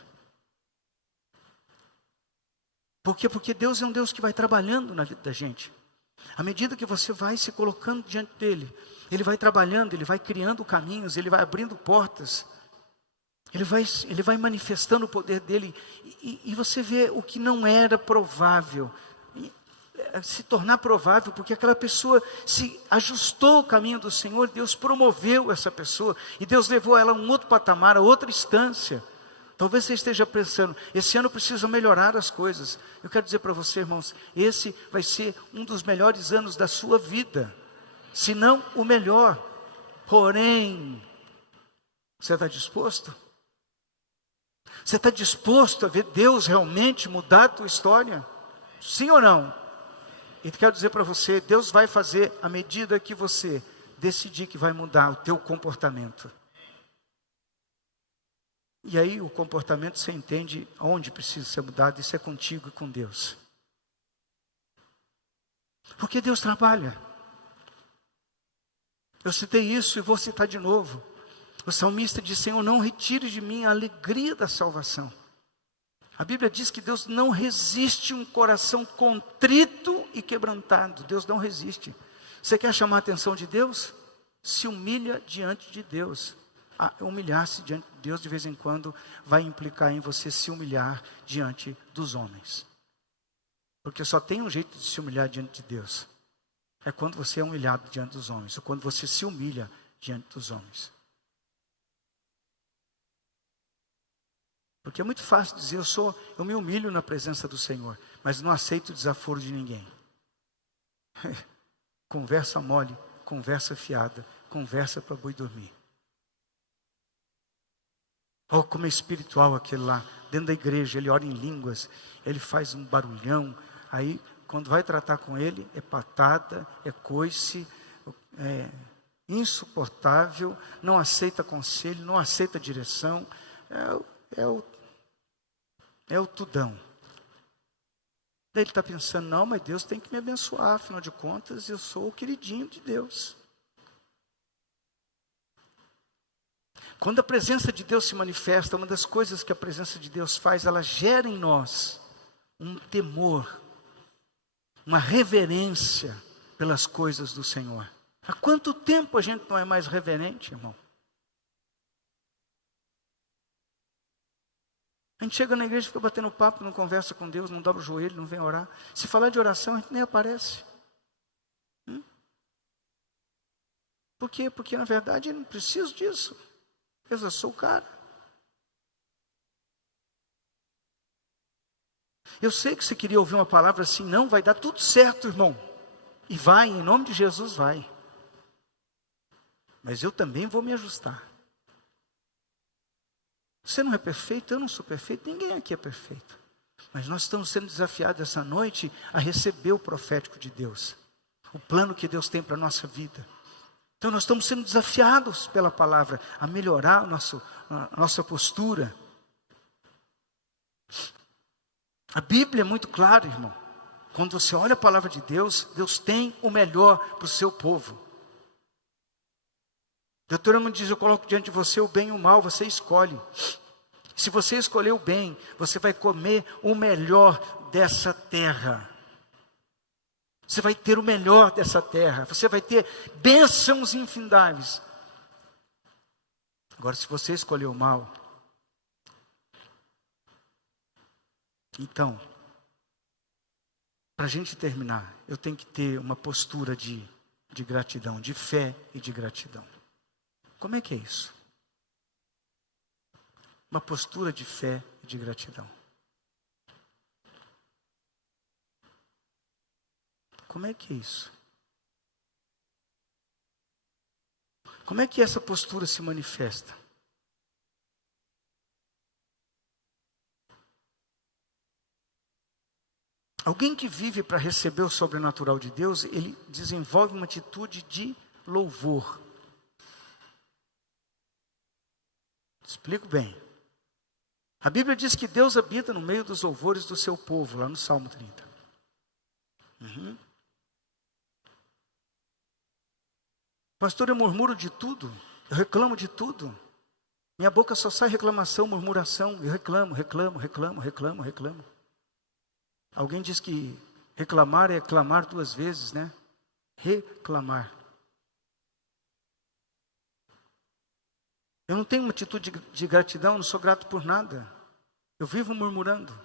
Por quê? Porque Deus é um Deus que vai trabalhando na vida da gente. À medida que você vai se colocando diante dEle, Ele vai trabalhando, Ele vai criando caminhos, Ele vai abrindo portas. Ele vai manifestando o poder dEle. E você vê o que não era provável se tornar provável, porque aquela pessoa se ajustou ao caminho do Senhor. Deus promoveu essa pessoa, e Deus levou ela a um outro patamar, a outra instância. Talvez você esteja pensando, esse ano precisa melhorar as coisas. Eu quero dizer para você, irmãos, esse vai ser um dos melhores anos da sua vida, se não o melhor. Porém, você está disposto? Você está disposto a ver Deus realmente mudar a tua história? Sim ou não? E quero dizer para você, Deus vai fazer à medida que você decidir que vai mudar o teu comportamento. E aí o comportamento você entende onde precisa ser mudado, isso é contigo e com Deus. Porque Deus trabalha. Eu citei isso e vou citar de novo. O salmista diz: Senhor, não retire de mim a alegria da salvação. A Bíblia diz que Deus não resiste um coração contrito e quebrantado. Deus não resiste. Você quer chamar a atenção de Deus? Se humilha diante de Deus. Humilhar-se diante de Deus de vez em quando vai implicar em você se humilhar diante dos homens. Porque só tem um jeito de se humilhar diante de Deus. É quando você é humilhado diante dos homens, ou quando você se humilha diante dos homens. Porque é muito fácil dizer, eu me humilho na presença do Senhor, mas não aceito o desaforo de ninguém. Conversa mole, conversa fiada, conversa para boi dormir. Oh, como é espiritual aquele lá, dentro da igreja, ele ora em línguas, ele faz um barulhão, aí quando vai tratar com ele, é patada, é coice, é insuportável, não aceita conselho, não aceita direção, é o tudão. Daí ele está pensando, não, mas Deus tem que me abençoar, afinal de contas eu sou o queridinho de Deus. Quando a presença de Deus se manifesta, uma das coisas que a presença de Deus faz, ela gera em nós um temor, uma reverência pelas coisas do Senhor. Há quanto tempo a gente não é mais reverente, irmão? A gente chega na igreja, fica batendo papo, não conversa com Deus, não dobra o joelho, não vem orar. Se falar de oração, a gente nem aparece. Por quê? Porque na verdade eu não preciso disso. Eu já sou o cara. Eu sei que você queria ouvir uma palavra assim, não, vai dar tudo certo, irmão. E vai, em nome de Jesus vai. Mas eu também vou me ajustar. Você não é perfeito, eu não sou perfeito, ninguém aqui é perfeito. Mas nós estamos sendo desafiados essa noite a receber o profético de Deus. O plano que Deus tem para a nossa vida. Então nós estamos sendo desafiados pela palavra a melhorar a nossa postura. A Bíblia é muito clara, irmão. Quando você olha a palavra de Deus, Deus tem o melhor para o seu povo. Deuteronômio diz, eu coloco diante de você o bem e o mal, você escolhe. Se você escolher o bem, você vai comer o melhor dessa terra. Você vai ter o melhor dessa terra. Você vai ter bênçãos infindáveis. Agora, se você escolher o mal, então, para a gente terminar, eu tenho que ter uma postura de gratidão, de fé e de gratidão. Como é que é isso? Uma postura de fé e de gratidão. Como é que é isso? Como é que essa postura se manifesta? Alguém que vive para receber o sobrenatural de Deus, ele desenvolve uma atitude de louvor. Explico bem. A Bíblia diz que Deus habita no meio dos louvores do seu povo, lá no Salmo 30. Pastor, eu murmuro de tudo, eu reclamo de tudo. Minha boca só sai reclamação, murmuração, eu reclamo. Alguém diz que reclamar é clamar duas vezes, né? Reclamar. Eu não tenho uma atitude de gratidão, não sou grato por nada. Eu vivo murmurando.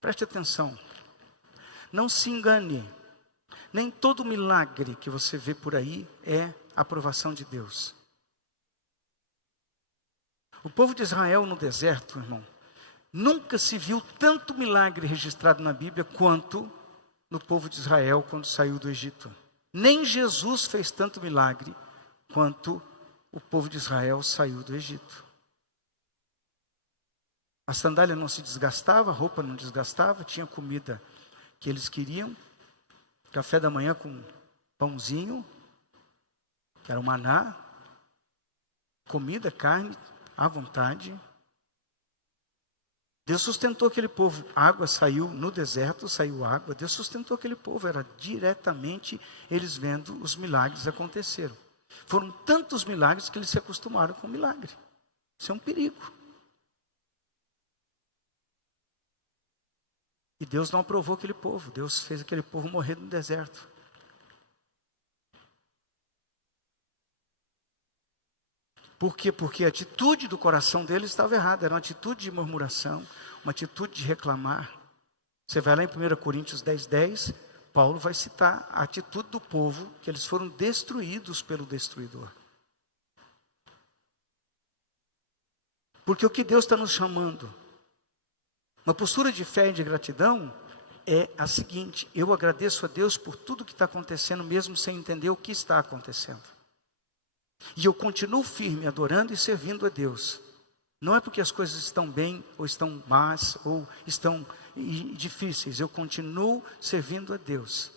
Preste atenção. Não se engane. Nem todo milagre que você vê por aí é aprovação de Deus. O povo de Israel no deserto, irmão, nunca se viu tanto milagre registrado na Bíblia quanto no povo de Israel quando saiu do Egito. Nem Jesus fez tanto milagre quanto o povo de Israel saiu do Egito. A sandália não se desgastava, a roupa não desgastava, tinha comida que eles queriam, café da manhã com pãozinho, que era o maná, comida, carne, à vontade. Deus sustentou aquele povo, água saiu no deserto, saiu água, Deus sustentou aquele povo, era diretamente eles vendo os milagres acontecerem. Foram tantos milagres que eles se acostumaram com o milagre. Isso é um perigo. E Deus não aprovou aquele povo, Deus fez aquele povo morrer no deserto. Por quê? Porque a atitude do coração deles estava errada, era uma atitude de murmuração, uma atitude de reclamar. Você vai lá em 1 Coríntios 10:10, Paulo vai citar a atitude do povo, que eles foram destruídos pelo destruidor. Porque o que Deus está nos chamando, uma postura de fé e de gratidão, é a seguinte: eu agradeço a Deus por tudo que está acontecendo, mesmo sem entender o que está acontecendo. E eu continuo firme, adorando e servindo a Deus. Não é porque as coisas estão bem, ou estão más, ou estão difíceis. Eu continuo servindo a Deus.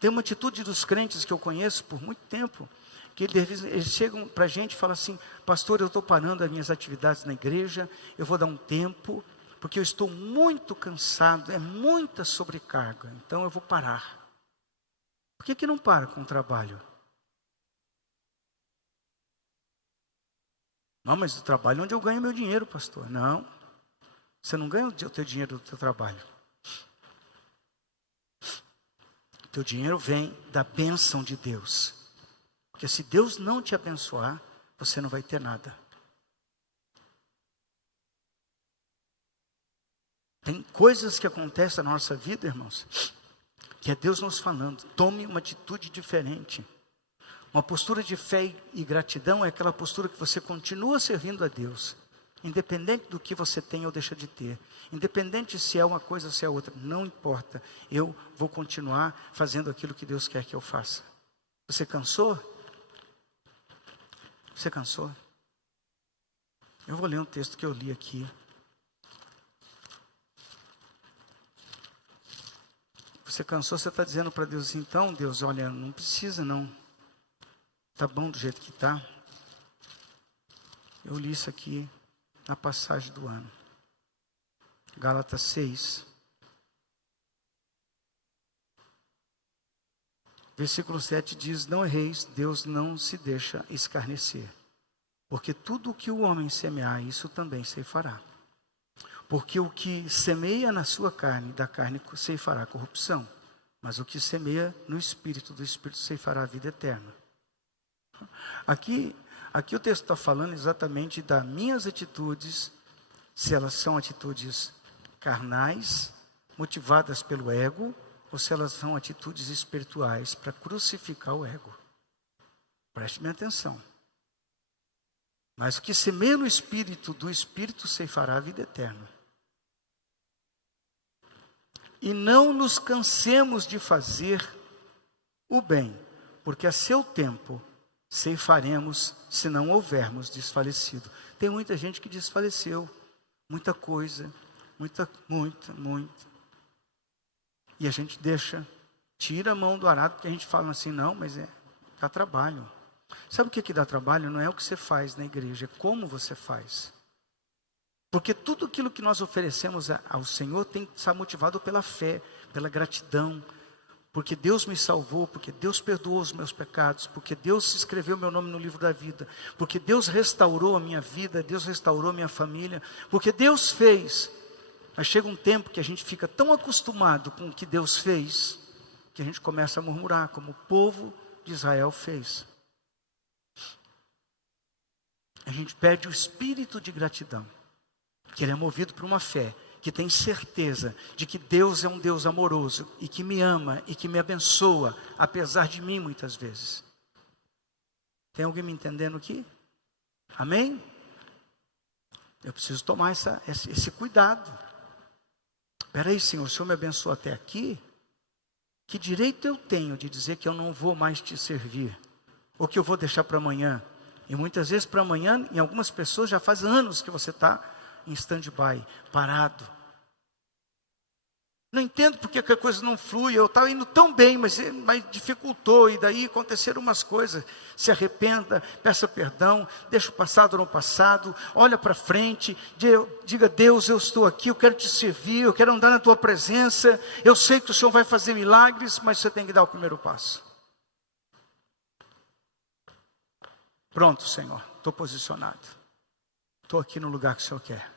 Tem uma atitude dos crentes que eu conheço por muito tempo, que eles chegam para a gente e falam assim: pastor, eu estou parando as minhas atividades na igreja, eu vou dar um tempo, porque eu estou muito cansado, é muita sobrecarga, então eu vou parar. Por que não para com o trabalho? Não, mas o trabalho é onde eu ganho meu dinheiro, pastor. Não, você não ganha o teu dinheiro do teu trabalho. O teu dinheiro vem da bênção de Deus. Porque se Deus não te abençoar, você não vai ter nada. Tem coisas que acontecem na nossa vida, irmãos, que é Deus nos falando: tome uma atitude diferente. Uma postura de fé e gratidão é aquela postura que você continua servindo a Deus, independente do que você tem ou deixa de ter, independente se é uma coisa ou se é outra, não importa, eu vou continuar fazendo aquilo que Deus quer que eu faça. Você cansou? Você cansou? Eu vou ler um texto que eu li aqui. Você cansou, você está dizendo para Deus: então Deus, olha, não precisa não. Está bom do jeito que está. Eu li isso aqui na passagem do ano. Gálatas 6. Versículo 7 diz: não erreis, Deus não se deixa escarnecer. Porque tudo o que o homem semear, isso também ceifará. Porque o que semeia na sua carne, da carne ceifará corrupção. Mas o que semeia no Espírito, do Espírito ceifará a vida eterna. Aqui o texto está falando exatamente das minhas atitudes, se elas são atitudes carnais, motivadas pelo ego, ou se elas são atitudes espirituais para crucificar o ego. Preste bem atenção. Mas o que semeia no Espírito, do Espírito ceifará a vida eterna. E não nos cansemos de fazer o bem, porque a seu tempo ceifaremos, se não houvermos desfalecido. Tem muita gente que desfaleceu, muita coisa, muita. E a gente tira a mão do arado, porque a gente fala assim: não, mas dá trabalho. Sabe o que dá trabalho? Não é o que você faz na igreja, é como você faz. Porque tudo aquilo que nós oferecemos ao Senhor tem que estar motivado pela fé, pela gratidão. Porque Deus me salvou, porque Deus perdoou os meus pecados, porque Deus escreveu meu nome no livro da vida, porque Deus restaurou a minha vida, Deus restaurou a minha família, porque Deus fez. Mas chega um tempo que a gente fica tão acostumado com o que Deus fez, que a gente começa a murmurar, como o povo de Israel fez. A gente perde o espírito de gratidão, que ele é movido por uma fé, que tem certeza de que Deus é um Deus amoroso, e que me ama, e que me abençoa, apesar de mim muitas vezes. Tem alguém me entendendo aqui? Amém? Eu preciso tomar esse cuidado. Espera aí, Senhor, o Senhor me abençoou até aqui? Que direito eu tenho de dizer que eu não vou mais te servir? Ou que eu vou deixar para amanhã? E muitas vezes para amanhã, em algumas pessoas já faz anos que você está em stand-by, parado. Não entendo porque que a coisa não flui. Eu estava indo tão bem, mas dificultou. E daí aconteceram umas coisas. Se arrependa, peça perdão, deixa o passado no passado, olha para frente, diga: Deus, eu estou aqui, eu quero te servir, eu quero andar na tua presença. Eu sei que o Senhor vai fazer milagres, mas você tem que dar o primeiro passo. Pronto, Senhor, estou posicionado. Estou aqui no lugar que o Senhor quer.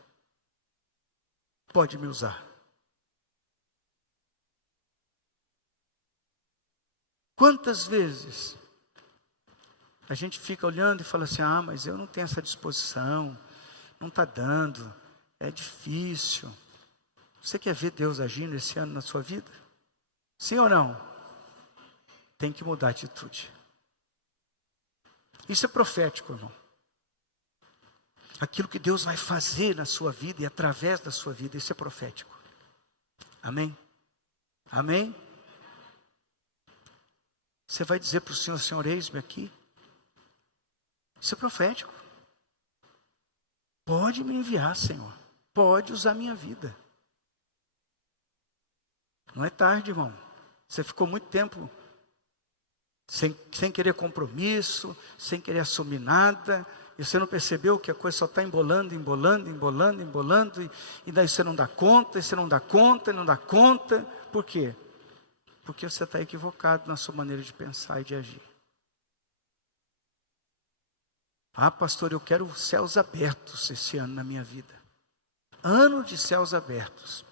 Pode me usar. Quantas vezes a gente fica olhando e fala assim: mas eu não tenho essa disposição, não está dando, é difícil. Você quer ver Deus agindo esse ano na sua vida? Sim ou não? Tem que mudar a atitude. Isso é profético, irmão. Aquilo que Deus vai fazer na sua vida e através da sua vida, isso é profético. Amém? Amém? Você vai dizer para o Senhor: Senhor, eis-me aqui. Isso é profético. Pode me enviar, Senhor. Pode usar a minha vida. Não é tarde, irmão. Você ficou muito tempo sem querer compromisso, sem querer assumir nada. E você não percebeu que a coisa só está embolando. E daí você não dá conta, e não dá conta. Por quê? Porque você está equivocado na sua maneira de pensar e de agir. Pastor, eu quero céus abertos esse ano na minha vida. Ano de céus abertos.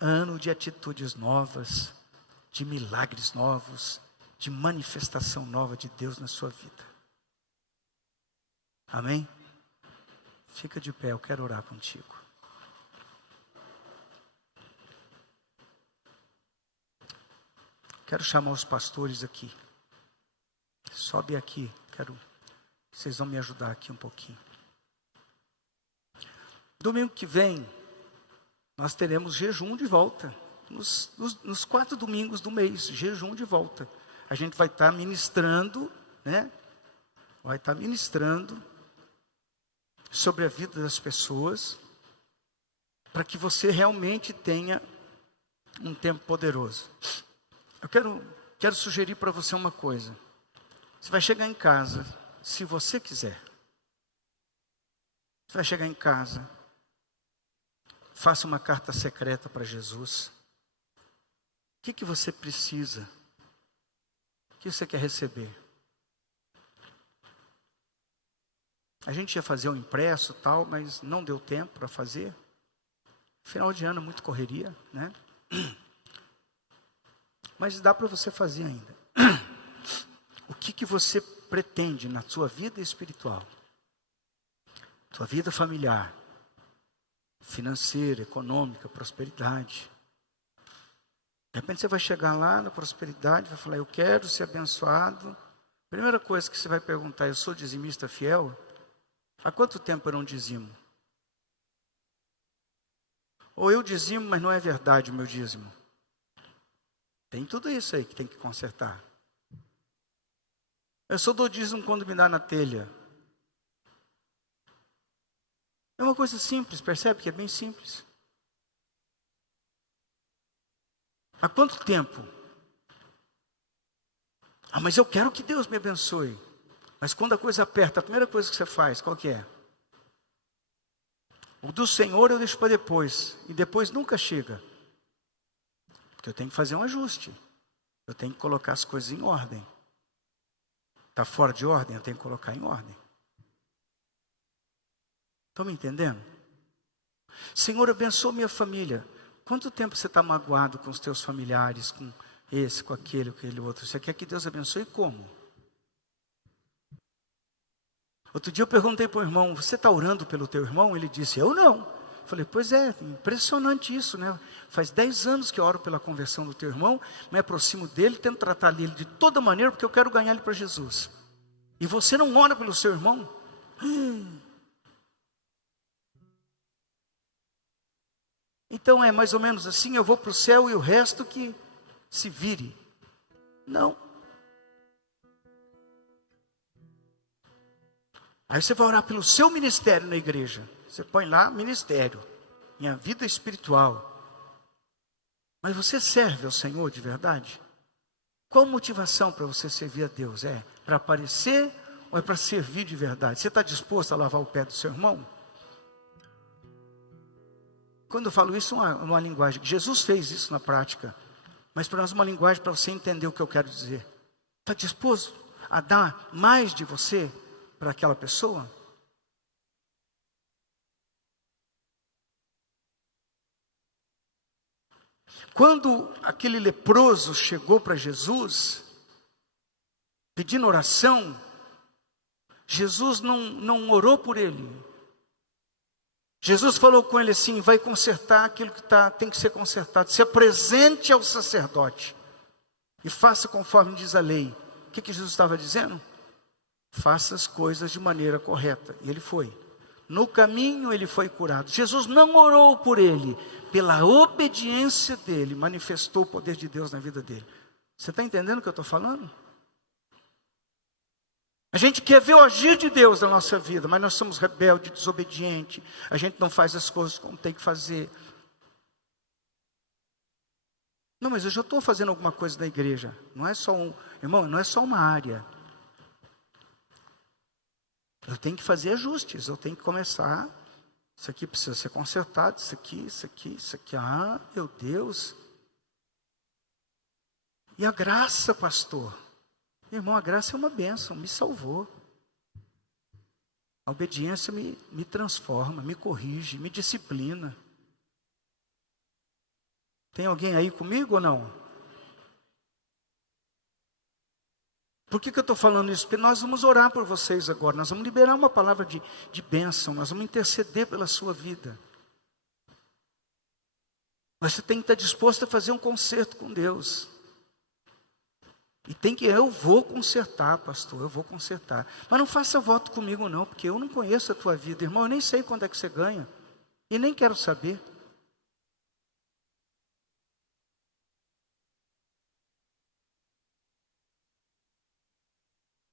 Ano de atitudes novas, de milagres novos, de manifestação nova de Deus na sua vida. Amém? Fica de pé, eu quero orar contigo. Quero chamar os pastores aqui. Sobe aqui, vocês vão me ajudar aqui um pouquinho. Domingo que vem, nós teremos jejum de volta. Nos 4 domingos do mês, jejum de volta. A gente vai estar ministrando, né? Vai estar ministrando sobre a vida das pessoas, para que você realmente tenha um tempo poderoso. Eu quero sugerir para você uma coisa. Você vai chegar em casa, se você quiser. Você vai chegar em casa, faça uma carta secreta para Jesus. O que você precisa? O que você quer receber? A gente ia fazer um impresso tal, mas não deu tempo para fazer. Final de ano, muito correria, né? Mas dá para você fazer ainda. O que você pretende na sua vida espiritual? Sua vida familiar, financeira, econômica, prosperidade. De repente você vai chegar lá na prosperidade, vai falar: eu quero ser abençoado. Primeira coisa que você vai perguntar: eu sou dizimista fiel? Há quanto tempo eu não dizimo? Ou eu dizimo, mas não é verdade o meu dízimo? Tem tudo isso aí que tem que consertar. Eu só dou dízimo quando me dá na telha. É uma coisa simples, percebe que é bem simples. Há quanto tempo? Mas eu quero que Deus me abençoe. Mas quando a coisa aperta, a primeira coisa que você faz, qual que é? O do Senhor eu deixo para depois. E depois nunca chega. Porque eu tenho que fazer um ajuste. Eu tenho que colocar as coisas em ordem. Está fora de ordem? Eu tenho que colocar em ordem. Estão me entendendo? Senhor, abençoa minha família. Quanto tempo você está magoado com os teus familiares, com esse, com aquele outro? Você quer que Deus abençoe como? Outro dia eu perguntei para o irmão, você está orando pelo teu irmão? Ele disse, eu não. Falei, pois é, impressionante isso, né? Faz 10 anos que eu oro pela conversão do teu irmão, me aproximo dele, tento tratar ele de toda maneira, porque eu quero ganhar ele para Jesus. E você não ora pelo seu irmão? Então é mais ou menos assim, eu vou para o céu e o resto que se vire. Não. Aí você vai orar pelo seu ministério na igreja. Você põe lá ministério, minha vida espiritual. Mas você serve ao Senhor de verdade? Qual motivação para você servir a Deus? É para aparecer ou é para servir de verdade? Você está disposto a lavar o pé do seu irmão? Quando eu falo isso, uma linguagem, Jesus fez isso na prática, mas para nós uma linguagem para você entender o que eu quero dizer. Está disposto a dar mais de você para aquela pessoa? Quando aquele leproso chegou para Jesus, pedindo oração, Jesus não orou por ele. Jesus falou com ele assim, vai consertar aquilo que tem que ser consertado. Se apresente ao sacerdote e faça conforme diz a lei. O que Jesus estava dizendo? Faça as coisas de maneira correta. E ele foi. No caminho ele foi curado. Jesus não orou por ele. Pela obediência dele, manifestou o poder de Deus na vida dele. Você está entendendo o que eu estou falando? A gente quer ver o agir de Deus na nossa vida, mas nós somos rebeldes, desobedientes. A gente não faz as coisas como tem que fazer. Não, mas eu já estou fazendo alguma coisa na igreja. Não é só irmão, não é só uma área. Eu tenho que fazer ajustes, eu tenho que começar. Isso aqui precisa ser consertado, isso aqui. Ah, meu Deus. E a graça, pastor? Irmão, a graça é uma bênção, me salvou. A obediência me transforma, me corrige, me disciplina. Tem alguém aí comigo ou não? Por que eu estou falando isso? Porque nós vamos orar por vocês agora. Nós vamos liberar uma palavra de bênção. Nós vamos interceder pela sua vida. Mas você tem que estar disposto a fazer um concerto com Deus. E eu vou consertar, pastor, eu vou consertar. Mas não faça voto comigo não, porque eu não conheço a tua vida. Irmão, eu nem sei quando é que você ganha. E nem quero saber.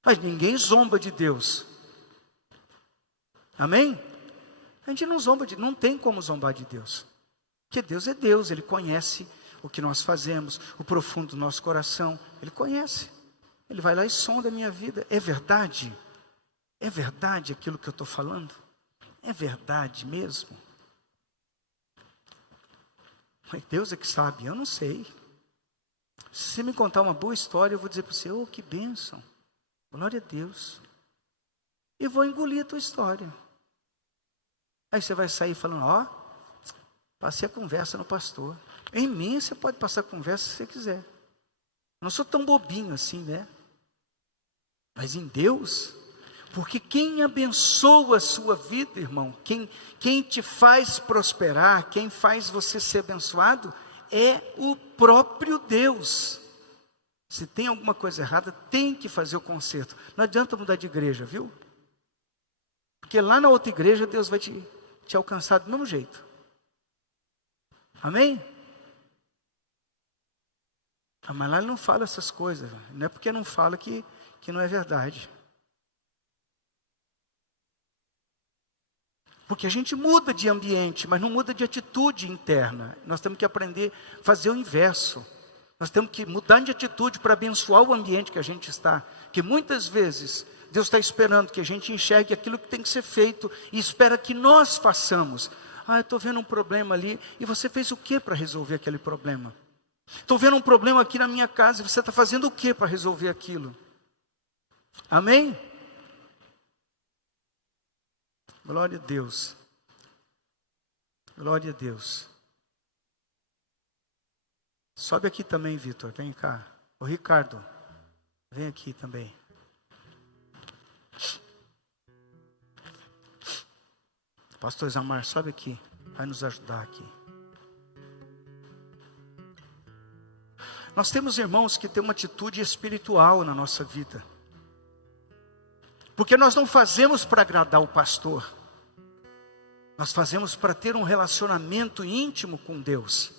Mas ninguém zomba de Deus. Amém? A gente não zomba não tem como zombar de Deus. Porque Deus é Deus, Ele conhece o que nós fazemos, o profundo do nosso coração. Ele conhece. Ele vai lá e sonda a minha vida. É verdade? É verdade aquilo que eu estou falando? É verdade mesmo? Mas Deus é que sabe, eu não sei. Se você me contar uma boa história, eu vou dizer para você, oh, que bênção. Glória a Deus. E vou engolir a tua história. Aí você vai sair falando, ó, passei a conversa no pastor. Em mim você pode passar a conversa se você quiser. Eu não sou tão bobinho assim, né? Mas em Deus, porque quem abençoa a sua vida, irmão, quem te faz prosperar, quem faz você ser abençoado, é o próprio Deus. Se tem alguma coisa errada, tem que fazer o conserto. Não adianta mudar de igreja, viu? Porque lá na outra igreja, Deus vai te alcançar do mesmo jeito. Amém? Ah, mas lá ele não fala essas coisas. Não é porque não fala que não é verdade. Porque a gente muda de ambiente, mas não muda de atitude interna. Nós temos que aprender a fazer o inverso. Nós temos que mudar de atitude para abençoar o ambiente que a gente está. Porque muitas vezes Deus está esperando que a gente enxergue aquilo que tem que ser feito e espera que nós façamos. Ah, eu estou vendo um problema ali. E você fez o que para resolver aquele problema? Estou vendo um problema aqui na minha casa. E você está fazendo o que para resolver aquilo? Amém? Glória a Deus. Glória a Deus. Sobe aqui também, Vitor. Vem cá. Ô Ricardo, vem aqui também. Pastor Zamar, sobe aqui. Vai nos ajudar aqui. Nós temos irmãos que têm uma atitude espiritual na nossa vida. Porque nós não fazemos para agradar o pastor. Nós fazemos para ter um relacionamento íntimo com Deus.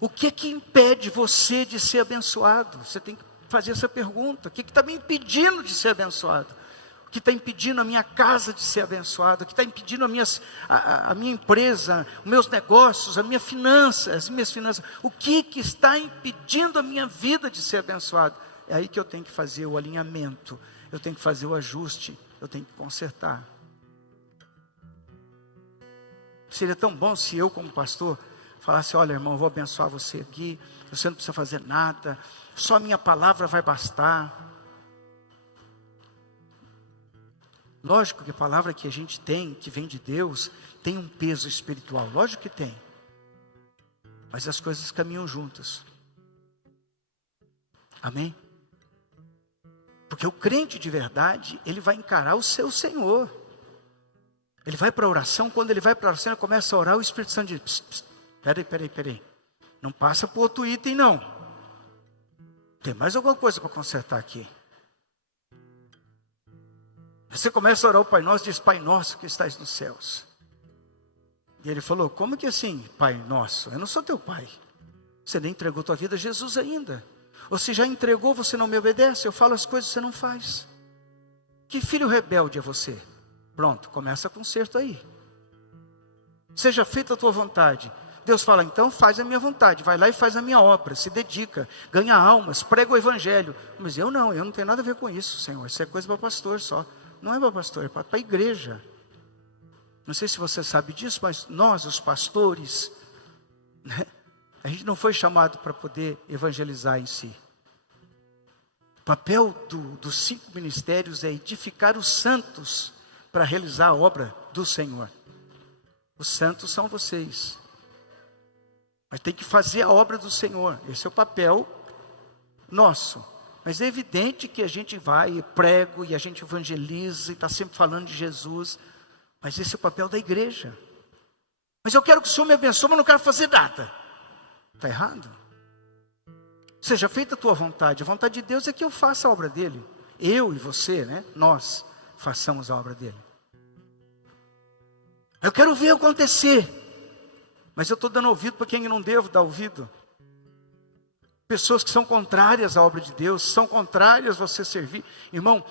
O que impede você de ser abençoado? Você tem que fazer essa pergunta. O que está me impedindo de ser abençoado? O que está impedindo a minha casa de ser abençoada? O que está impedindo a minha empresa, os meus negócios, as minhas finanças? O que está impedindo a minha vida de ser abençoada? É aí que eu tenho que fazer o alinhamento. Eu tenho que fazer o ajuste. Eu tenho que consertar. Seria tão bom se eu, como pastor, falasse: olha, irmão, eu vou abençoar você aqui. Você não precisa fazer nada. Só a minha palavra vai bastar. Lógico que a palavra que a gente tem, que vem de Deus, tem um peso espiritual. Lógico que tem. Mas as coisas caminham juntas. Amém? Porque o crente de verdade, ele vai encarar o seu Senhor. Ele vai para a oração. Quando ele vai para a oração, ele começa a orar, o Espírito Santo diz: peraí. Não passa para outro item, não. Tem mais alguma coisa para consertar aqui. Você começa a orar o Pai Nosso, diz: Pai Nosso que estás nos céus. E ele falou: como que assim, Pai Nosso? Eu não sou teu pai. Você nem entregou tua vida a Jesus ainda. Ou se já entregou, você não me obedece. Eu falo as coisas que você não faz. Que filho rebelde é você? Pronto, começa conserto aí. Seja feita a tua vontade. Deus fala: então faz a minha vontade. Vai lá e faz a minha obra. Se dedica, ganha almas, prega o evangelho. Mas eu não tenho nada a ver com isso, Senhor. Isso é coisa para pastor só. Não é para pastor, é para a igreja. Não sei se você sabe disso, mas nós, os pastores, né, a gente não foi chamado para poder evangelizar em si. O papel dos 5 ministérios é edificar os santos para realizar a obra do Senhor. Os santos são vocês. Mas tem que fazer a obra do Senhor. Esse é o papel nosso. Mas é evidente que a gente vai e prega e a gente evangeliza e está sempre falando de Jesus. Mas esse é o papel da igreja. Mas eu quero que o Senhor me abençoe, mas não quero fazer nada. Está errado? Seja feita a tua vontade. A vontade de Deus é que eu faça a obra dele. Eu e você, né? Nós façamos a obra dele. Eu quero ver acontecer. Mas eu estou dando ouvido para quem eu não devo dar ouvido. Pessoas que são contrárias à obra de Deus, são contrárias a você servir. Irmão,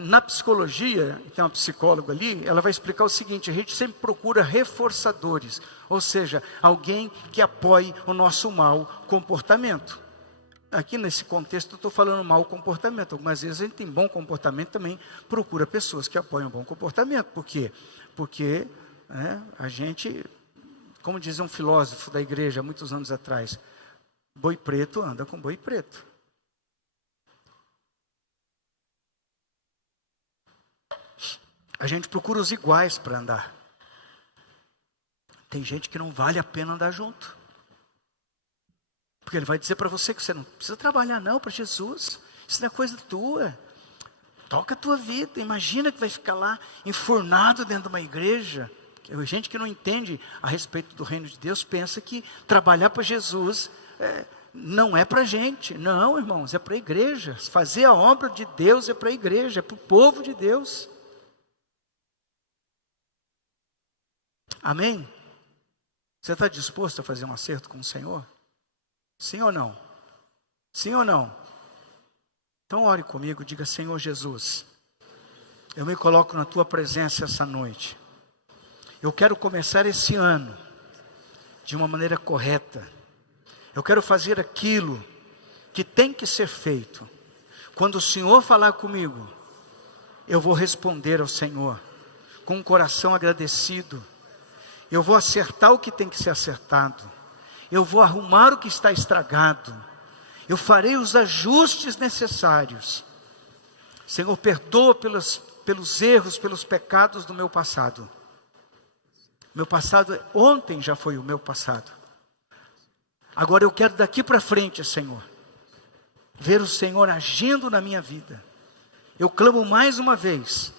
na psicologia, tem uma psicóloga ali, ela vai explicar o seguinte: a gente sempre procura reforçadores, ou seja, alguém que apoie o nosso mau comportamento. Aqui nesse contexto eu estou falando mau comportamento. Algumas vezes a gente tem bom comportamento, também procura pessoas que apoiam o bom comportamento. Por quê? Porque a gente, como dizia um filósofo da igreja há muitos anos atrás, boi preto anda com boi preto. A gente procura os iguais para andar. Tem gente que não vale a pena andar junto. Porque ele vai dizer para você que você não precisa trabalhar não para Jesus. Isso não é coisa tua. Toca a tua vida. Imagina que vai ficar lá enfurnado dentro de uma igreja. A gente que não entende a respeito do reino de Deus pensa que trabalhar para Jesus não é para a gente. Não, irmãos, é para a igreja. Fazer a obra de Deus é para a igreja, é para o povo de Deus. Amém? Você está disposto a fazer um acerto com o Senhor? Sim ou não? Sim ou não? Então ore comigo, diga: Senhor Jesus, eu me coloco na tua presença essa noite. Eu quero começar esse ano de uma maneira correta. Eu quero fazer aquilo que tem que ser feito. Quando o Senhor falar comigo, eu vou responder ao Senhor com um coração agradecido. Eu vou acertar o que tem que ser acertado. Eu vou arrumar o que está estragado. Eu farei os ajustes necessários. Senhor, perdoa pelos erros, pelos pecados do meu passado. Meu passado, ontem já foi o meu passado. Agora eu quero daqui para frente, Senhor, ver o Senhor agindo na minha vida. Eu clamo mais uma vez,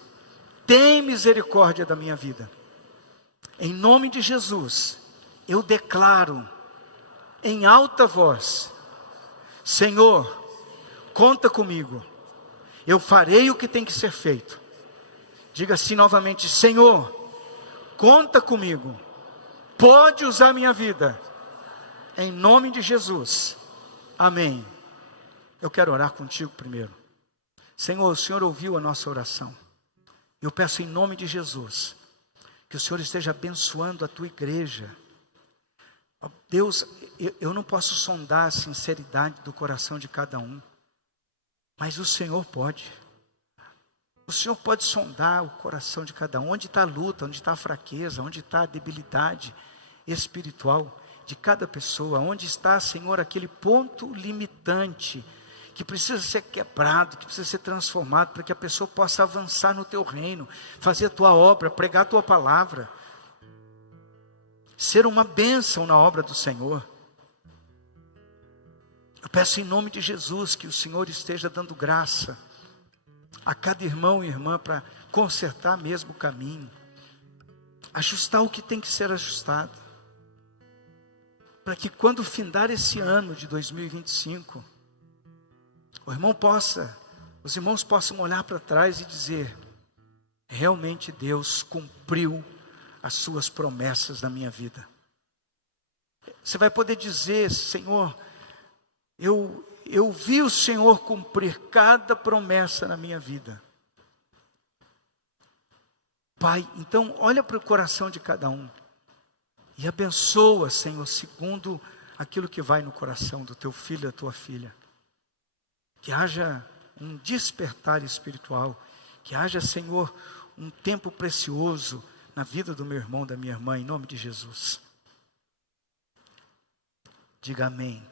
tem misericórdia da minha vida. Em nome de Jesus, eu declaro em alta voz, Senhor, conta comigo. Eu farei o que tem que ser feito. Diga assim novamente, Senhor, conta comigo. Pode usar minha vida. Em nome de Jesus. Amém. Eu quero orar contigo primeiro. Senhor, o Senhor ouviu a nossa oração. Eu peço em nome de Jesus, que o Senhor esteja abençoando a tua igreja. Deus, eu não posso sondar a sinceridade do coração de cada um, mas o Senhor pode. O Senhor pode sondar o coração de cada um, onde está a luta, onde está a fraqueza, onde está a debilidade espiritual de cada pessoa, onde está, Senhor, aquele ponto limitante que precisa ser quebrado, que precisa ser transformado, para que a pessoa possa avançar no teu reino, fazer a tua obra, pregar a tua palavra, ser uma bênção na obra do Senhor. Eu peço em nome de Jesus que o Senhor esteja dando graça a cada irmão e irmã para consertar mesmo o caminho, ajustar o que tem que ser ajustado, para que quando findar esse ano de 2025, os irmãos possam olhar para trás e dizer, realmente Deus cumpriu as suas promessas na minha vida. Você vai poder dizer, Senhor, eu vi o Senhor cumprir cada promessa na minha vida. Pai, então olha para o coração de cada um e abençoa, Senhor, segundo aquilo que vai no coração do teu filho e da tua filha. Que haja um despertar espiritual, que haja, Senhor, um tempo precioso na vida do meu irmão, da minha irmã, em nome de Jesus. Diga amém.